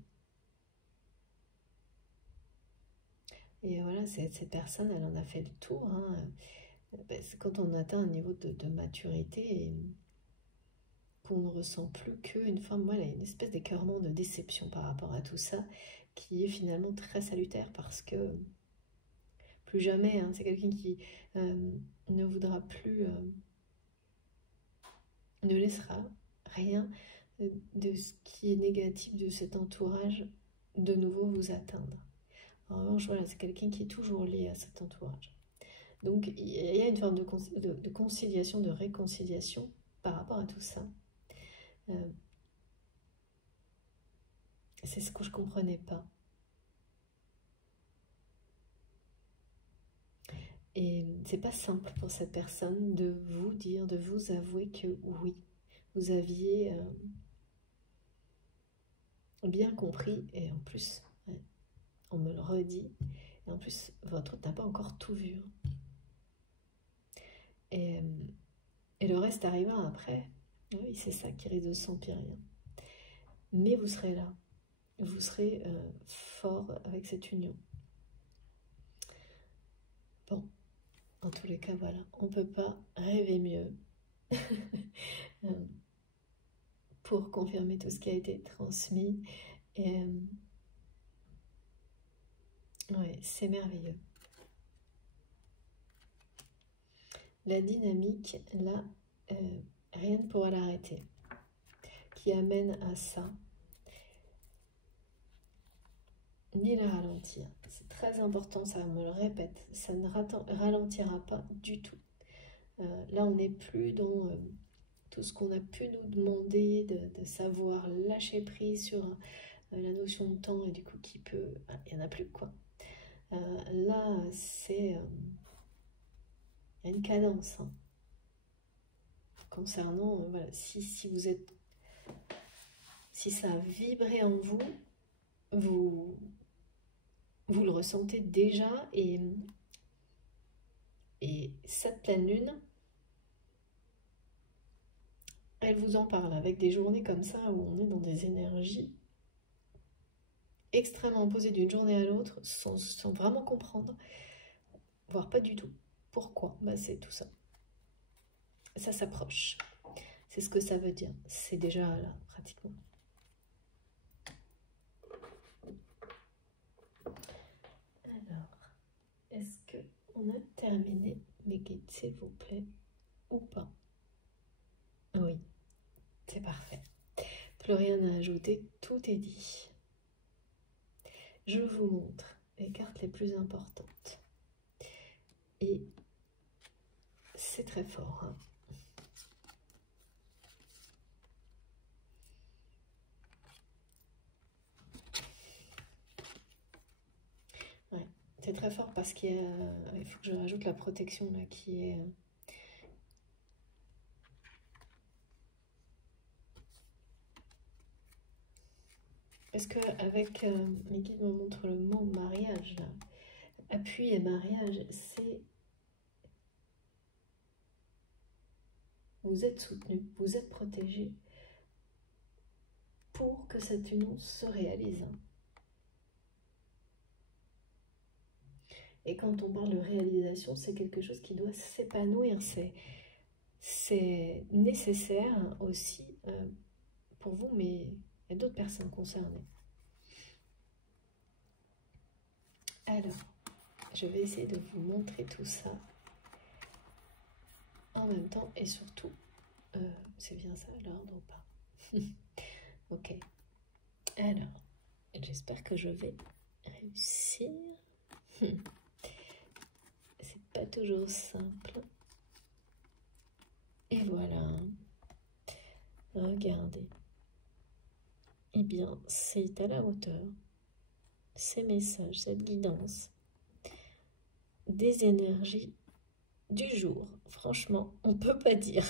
Et voilà, cette personne, elle en a fait le tour. Hein. C'est quand on atteint un niveau de maturité et qu'on ne ressent plus qu'une forme, voilà, une espèce d'écœurement de déception par rapport à tout ça, qui est finalement très salutaire parce que plus jamais, hein, c'est quelqu'un qui ne voudra plus, ne laissera rien de ce qui est négatif de cet entourage de nouveau vous atteindre. En revanche, voilà, c'est quelqu'un qui est toujours lié à cet entourage. Donc, il y a une forme de conciliation, de réconciliation par rapport à tout ça. C'est ce que je ne comprenais pas. Et c'est pas simple pour cette personne de vous dire, de vous avouer que oui, vous aviez bien compris, et en plus, ouais, on me le redit, et en plus, votre autre n'a pas encore tout vu. Hein. Et le reste arrivera après. Oui, c'est ça qui risque de s'empirer. Mais vous serez là. Vous serez fort avec cette union. Bon, en tous les cas, voilà. On ne peut pas rêver mieux pour confirmer tout ce qui a été transmis. Et ouais, c'est merveilleux. La dynamique, là, rien ne pourra l'arrêter. Qui amène à ça, ni la ralentir. C'est très important, ça me le répète, ça ne ralentira pas du tout. Là, on n'est plus dans tout ce qu'on a pu nous demander, de savoir lâcher prise sur la notion de temps, et du coup, qui peut... il n'y en a plus, quoi. Là, c'est... il y a une cadence, hein. Concernant, voilà, si vous êtes... Si ça a vibré en vous, vous le ressentez déjà, et cette pleine lune, elle vous en parle avec des journées comme ça où on est dans des énergies extrêmement opposées d'une journée à l'autre sans vraiment comprendre, voire pas du tout. Pourquoi? Bah, c'est tout ça. Ça s'approche. C'est ce que ça veut dire. C'est déjà là, pratiquement. Alors, est-ce qu'on a terminé, mes guides, s'il vous plaît, ou pas? Oui, c'est parfait. Plus rien à ajouter, tout est dit. Je vous montre les cartes les plus importantes. Et c'est très fort. Hein. C'est très fort parce qu'il faut que je rajoute la protection là qui est... Parce que avec mes guides me montrent le mot mariage là. Appui et mariage, c'est... Vous êtes soutenu, vous êtes protégé pour que cette union se réalise. Et quand on parle de réalisation, c'est quelque chose qui doit s'épanouir. C'est nécessaire aussi pour vous, mais il y a d'autres personnes concernées. Alors, je vais essayer de vous montrer tout ça en même temps et surtout, c'est bien ça l'ordre ou pas? Ok. Alors, j'espère que je vais réussir. C'est pas toujours simple. Et voilà. Regardez. Eh bien, c'est à la hauteur. Ces messages, cette guidance, des énergies du jour. Franchement, on ne peut pas dire.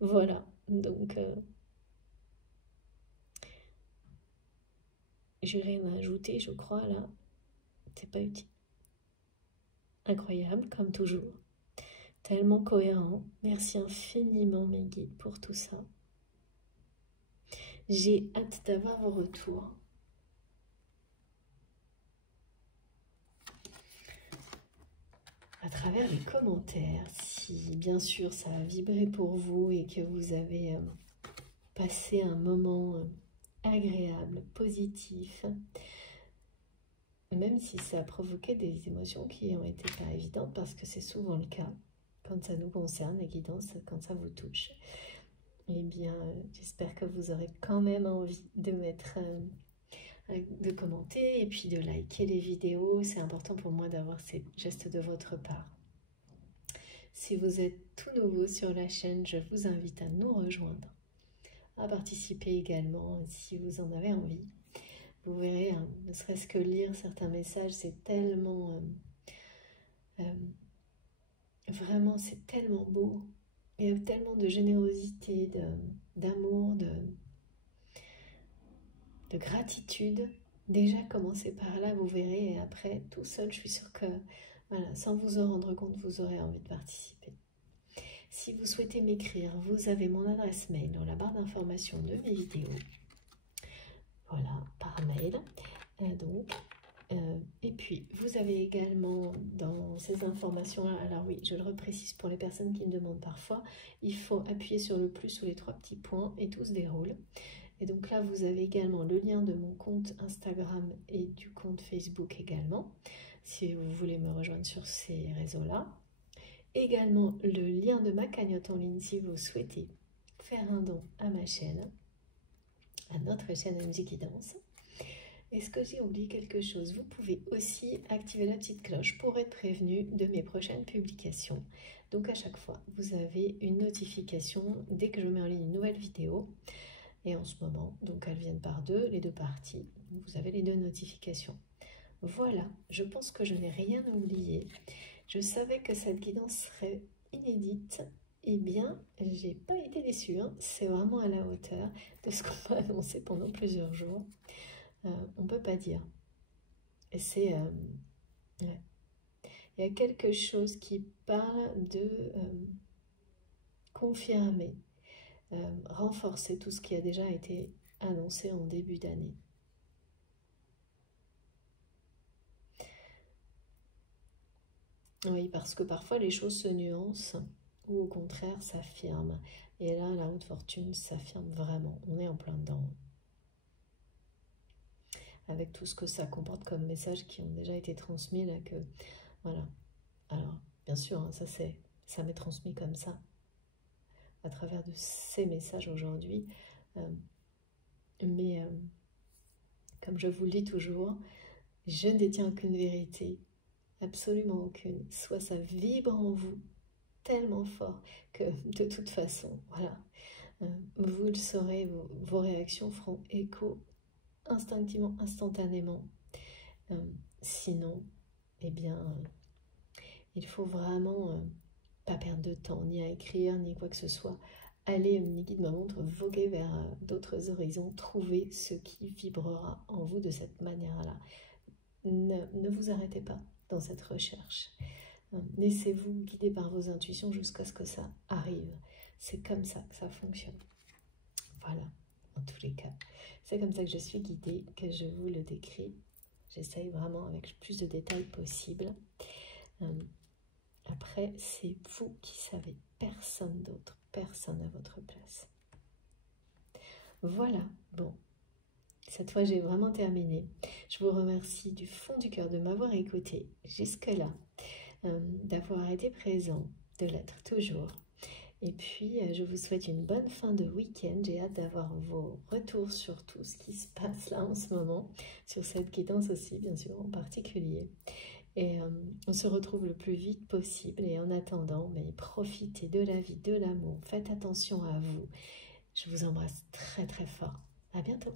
Voilà. Donc, j'ai rien à ajouter, je crois, là. C'est pas utile. Incroyable, comme toujours. Tellement cohérent. Merci infiniment, mes guides, pour tout ça. J'ai hâte d'avoir vos retours. À travers les commentaires, si bien sûr ça a vibré pour vous et que vous avez passé un moment agréable, positif, même si ça a provoqué des émotions qui ont été pas évidentes, parce que c'est souvent le cas quand ça nous concerne, la guidance, quand ça vous touche. Eh bien, j'espère que vous aurez quand même envie de mettre, de commenter et puis de liker les vidéos. C'est important pour moi d'avoir ces gestes de votre part. Si vous êtes tout nouveau sur la chaîne, je vous invite à nous rejoindre, à participer également si vous en avez envie. Vous verrez, hein, ne serait-ce que lire certains messages, c'est tellement... vraiment, c'est tellement beau. Il y a tellement de générosité, d'amour, de gratitude. Déjà, commencez par là, vous verrez. Et après, tout seul, je suis sûre que, voilà, sans vous en rendre compte, vous aurez envie de participer. Si vous souhaitez m'écrire, vous avez mon adresse mail dans la barre d'information de mes vidéos. Voilà, par mail. Et puis, vous avez également dans ces informations-là, alors oui, je le reprécise pour les personnes qui me demandent parfois, il faut appuyer sur le plus ou les 3 petits points et tout se déroule. Et donc là, vous avez également le lien de mon compte Instagram et du compte Facebook également, si vous voulez me rejoindre sur ces réseaux-là. Également le lien de ma cagnotte en ligne si vous souhaitez faire un don à ma chaîne, à notre chaîne MJ Guidance. Est-ce que j'ai oublié quelque chose? Vous pouvez aussi activer la petite cloche pour être prévenu de mes prochaines publications. Donc à chaque fois, vous avez une notification dès que je mets en ligne une nouvelle vidéo. Et en ce moment, donc elles viennent par deux, les 2 parties. Vous avez les 2 notifications. Voilà, je pense que je n'ai rien oublié. Je savais que cette guidance serait inédite. Eh bien, j'ai pas été déçue. Hein. C'est vraiment à la hauteur de ce qu'on m'a annoncé pendant plusieurs jours. On ne peut pas dire. Et c'est... ouais. Il y a quelque chose qui parle de confirmer, renforcer tout ce qui a déjà été annoncé en début d'année. Oui, parce que parfois les choses se nuancent ou au contraire s'affirment. Et là, la haute fortune s'affirme vraiment. On est en plein dedans. Avec tout ce que ça comporte comme messages qui ont déjà été transmis, là, que, voilà. Alors, bien sûr, hein, ça m'est transmis comme ça, à travers de ces messages aujourd'hui. Mais, comme je vous le dis toujours, je ne détiens aucune vérité, absolument aucune. Soit ça vibre en vous tellement fort que, de toute façon, voilà, vous le saurez, vos réactions feront écho instinctivement, instantanément. Sinon, eh bien, il faut vraiment pas perdre de temps, ni à écrire, ni quoi que ce soit. Allez, mes guides, ma montre, voguer vers d'autres horizons, trouver ce qui vibrera en vous de cette manière-là. Ne vous arrêtez pas dans cette recherche. Laissez-vous guider par vos intuitions jusqu'à ce que ça arrive. C'est comme ça que ça fonctionne. Voilà, en tous les cas. C'est comme ça que je suis guidée, que je vous le décris. J'essaye vraiment avec le plus de détails possible. Après, c'est vous qui savez, personne d'autre, personne à votre place. Voilà, bon. Cette fois, j'ai vraiment terminé. Je vous remercie du fond du cœur de m'avoir écouté jusque-là, d'avoir été présent, de l'être toujours. Et puis, je vous souhaite une bonne fin de week-end. J'ai hâte d'avoir vos retours sur tout ce qui se passe là en ce moment, sur cette guidance aussi, bien sûr, en particulier. Et on se retrouve le plus vite possible. Et en attendant, mais profitez de la vie, de l'amour. Faites attention à vous. Je vous embrasse très très fort. À bientôt.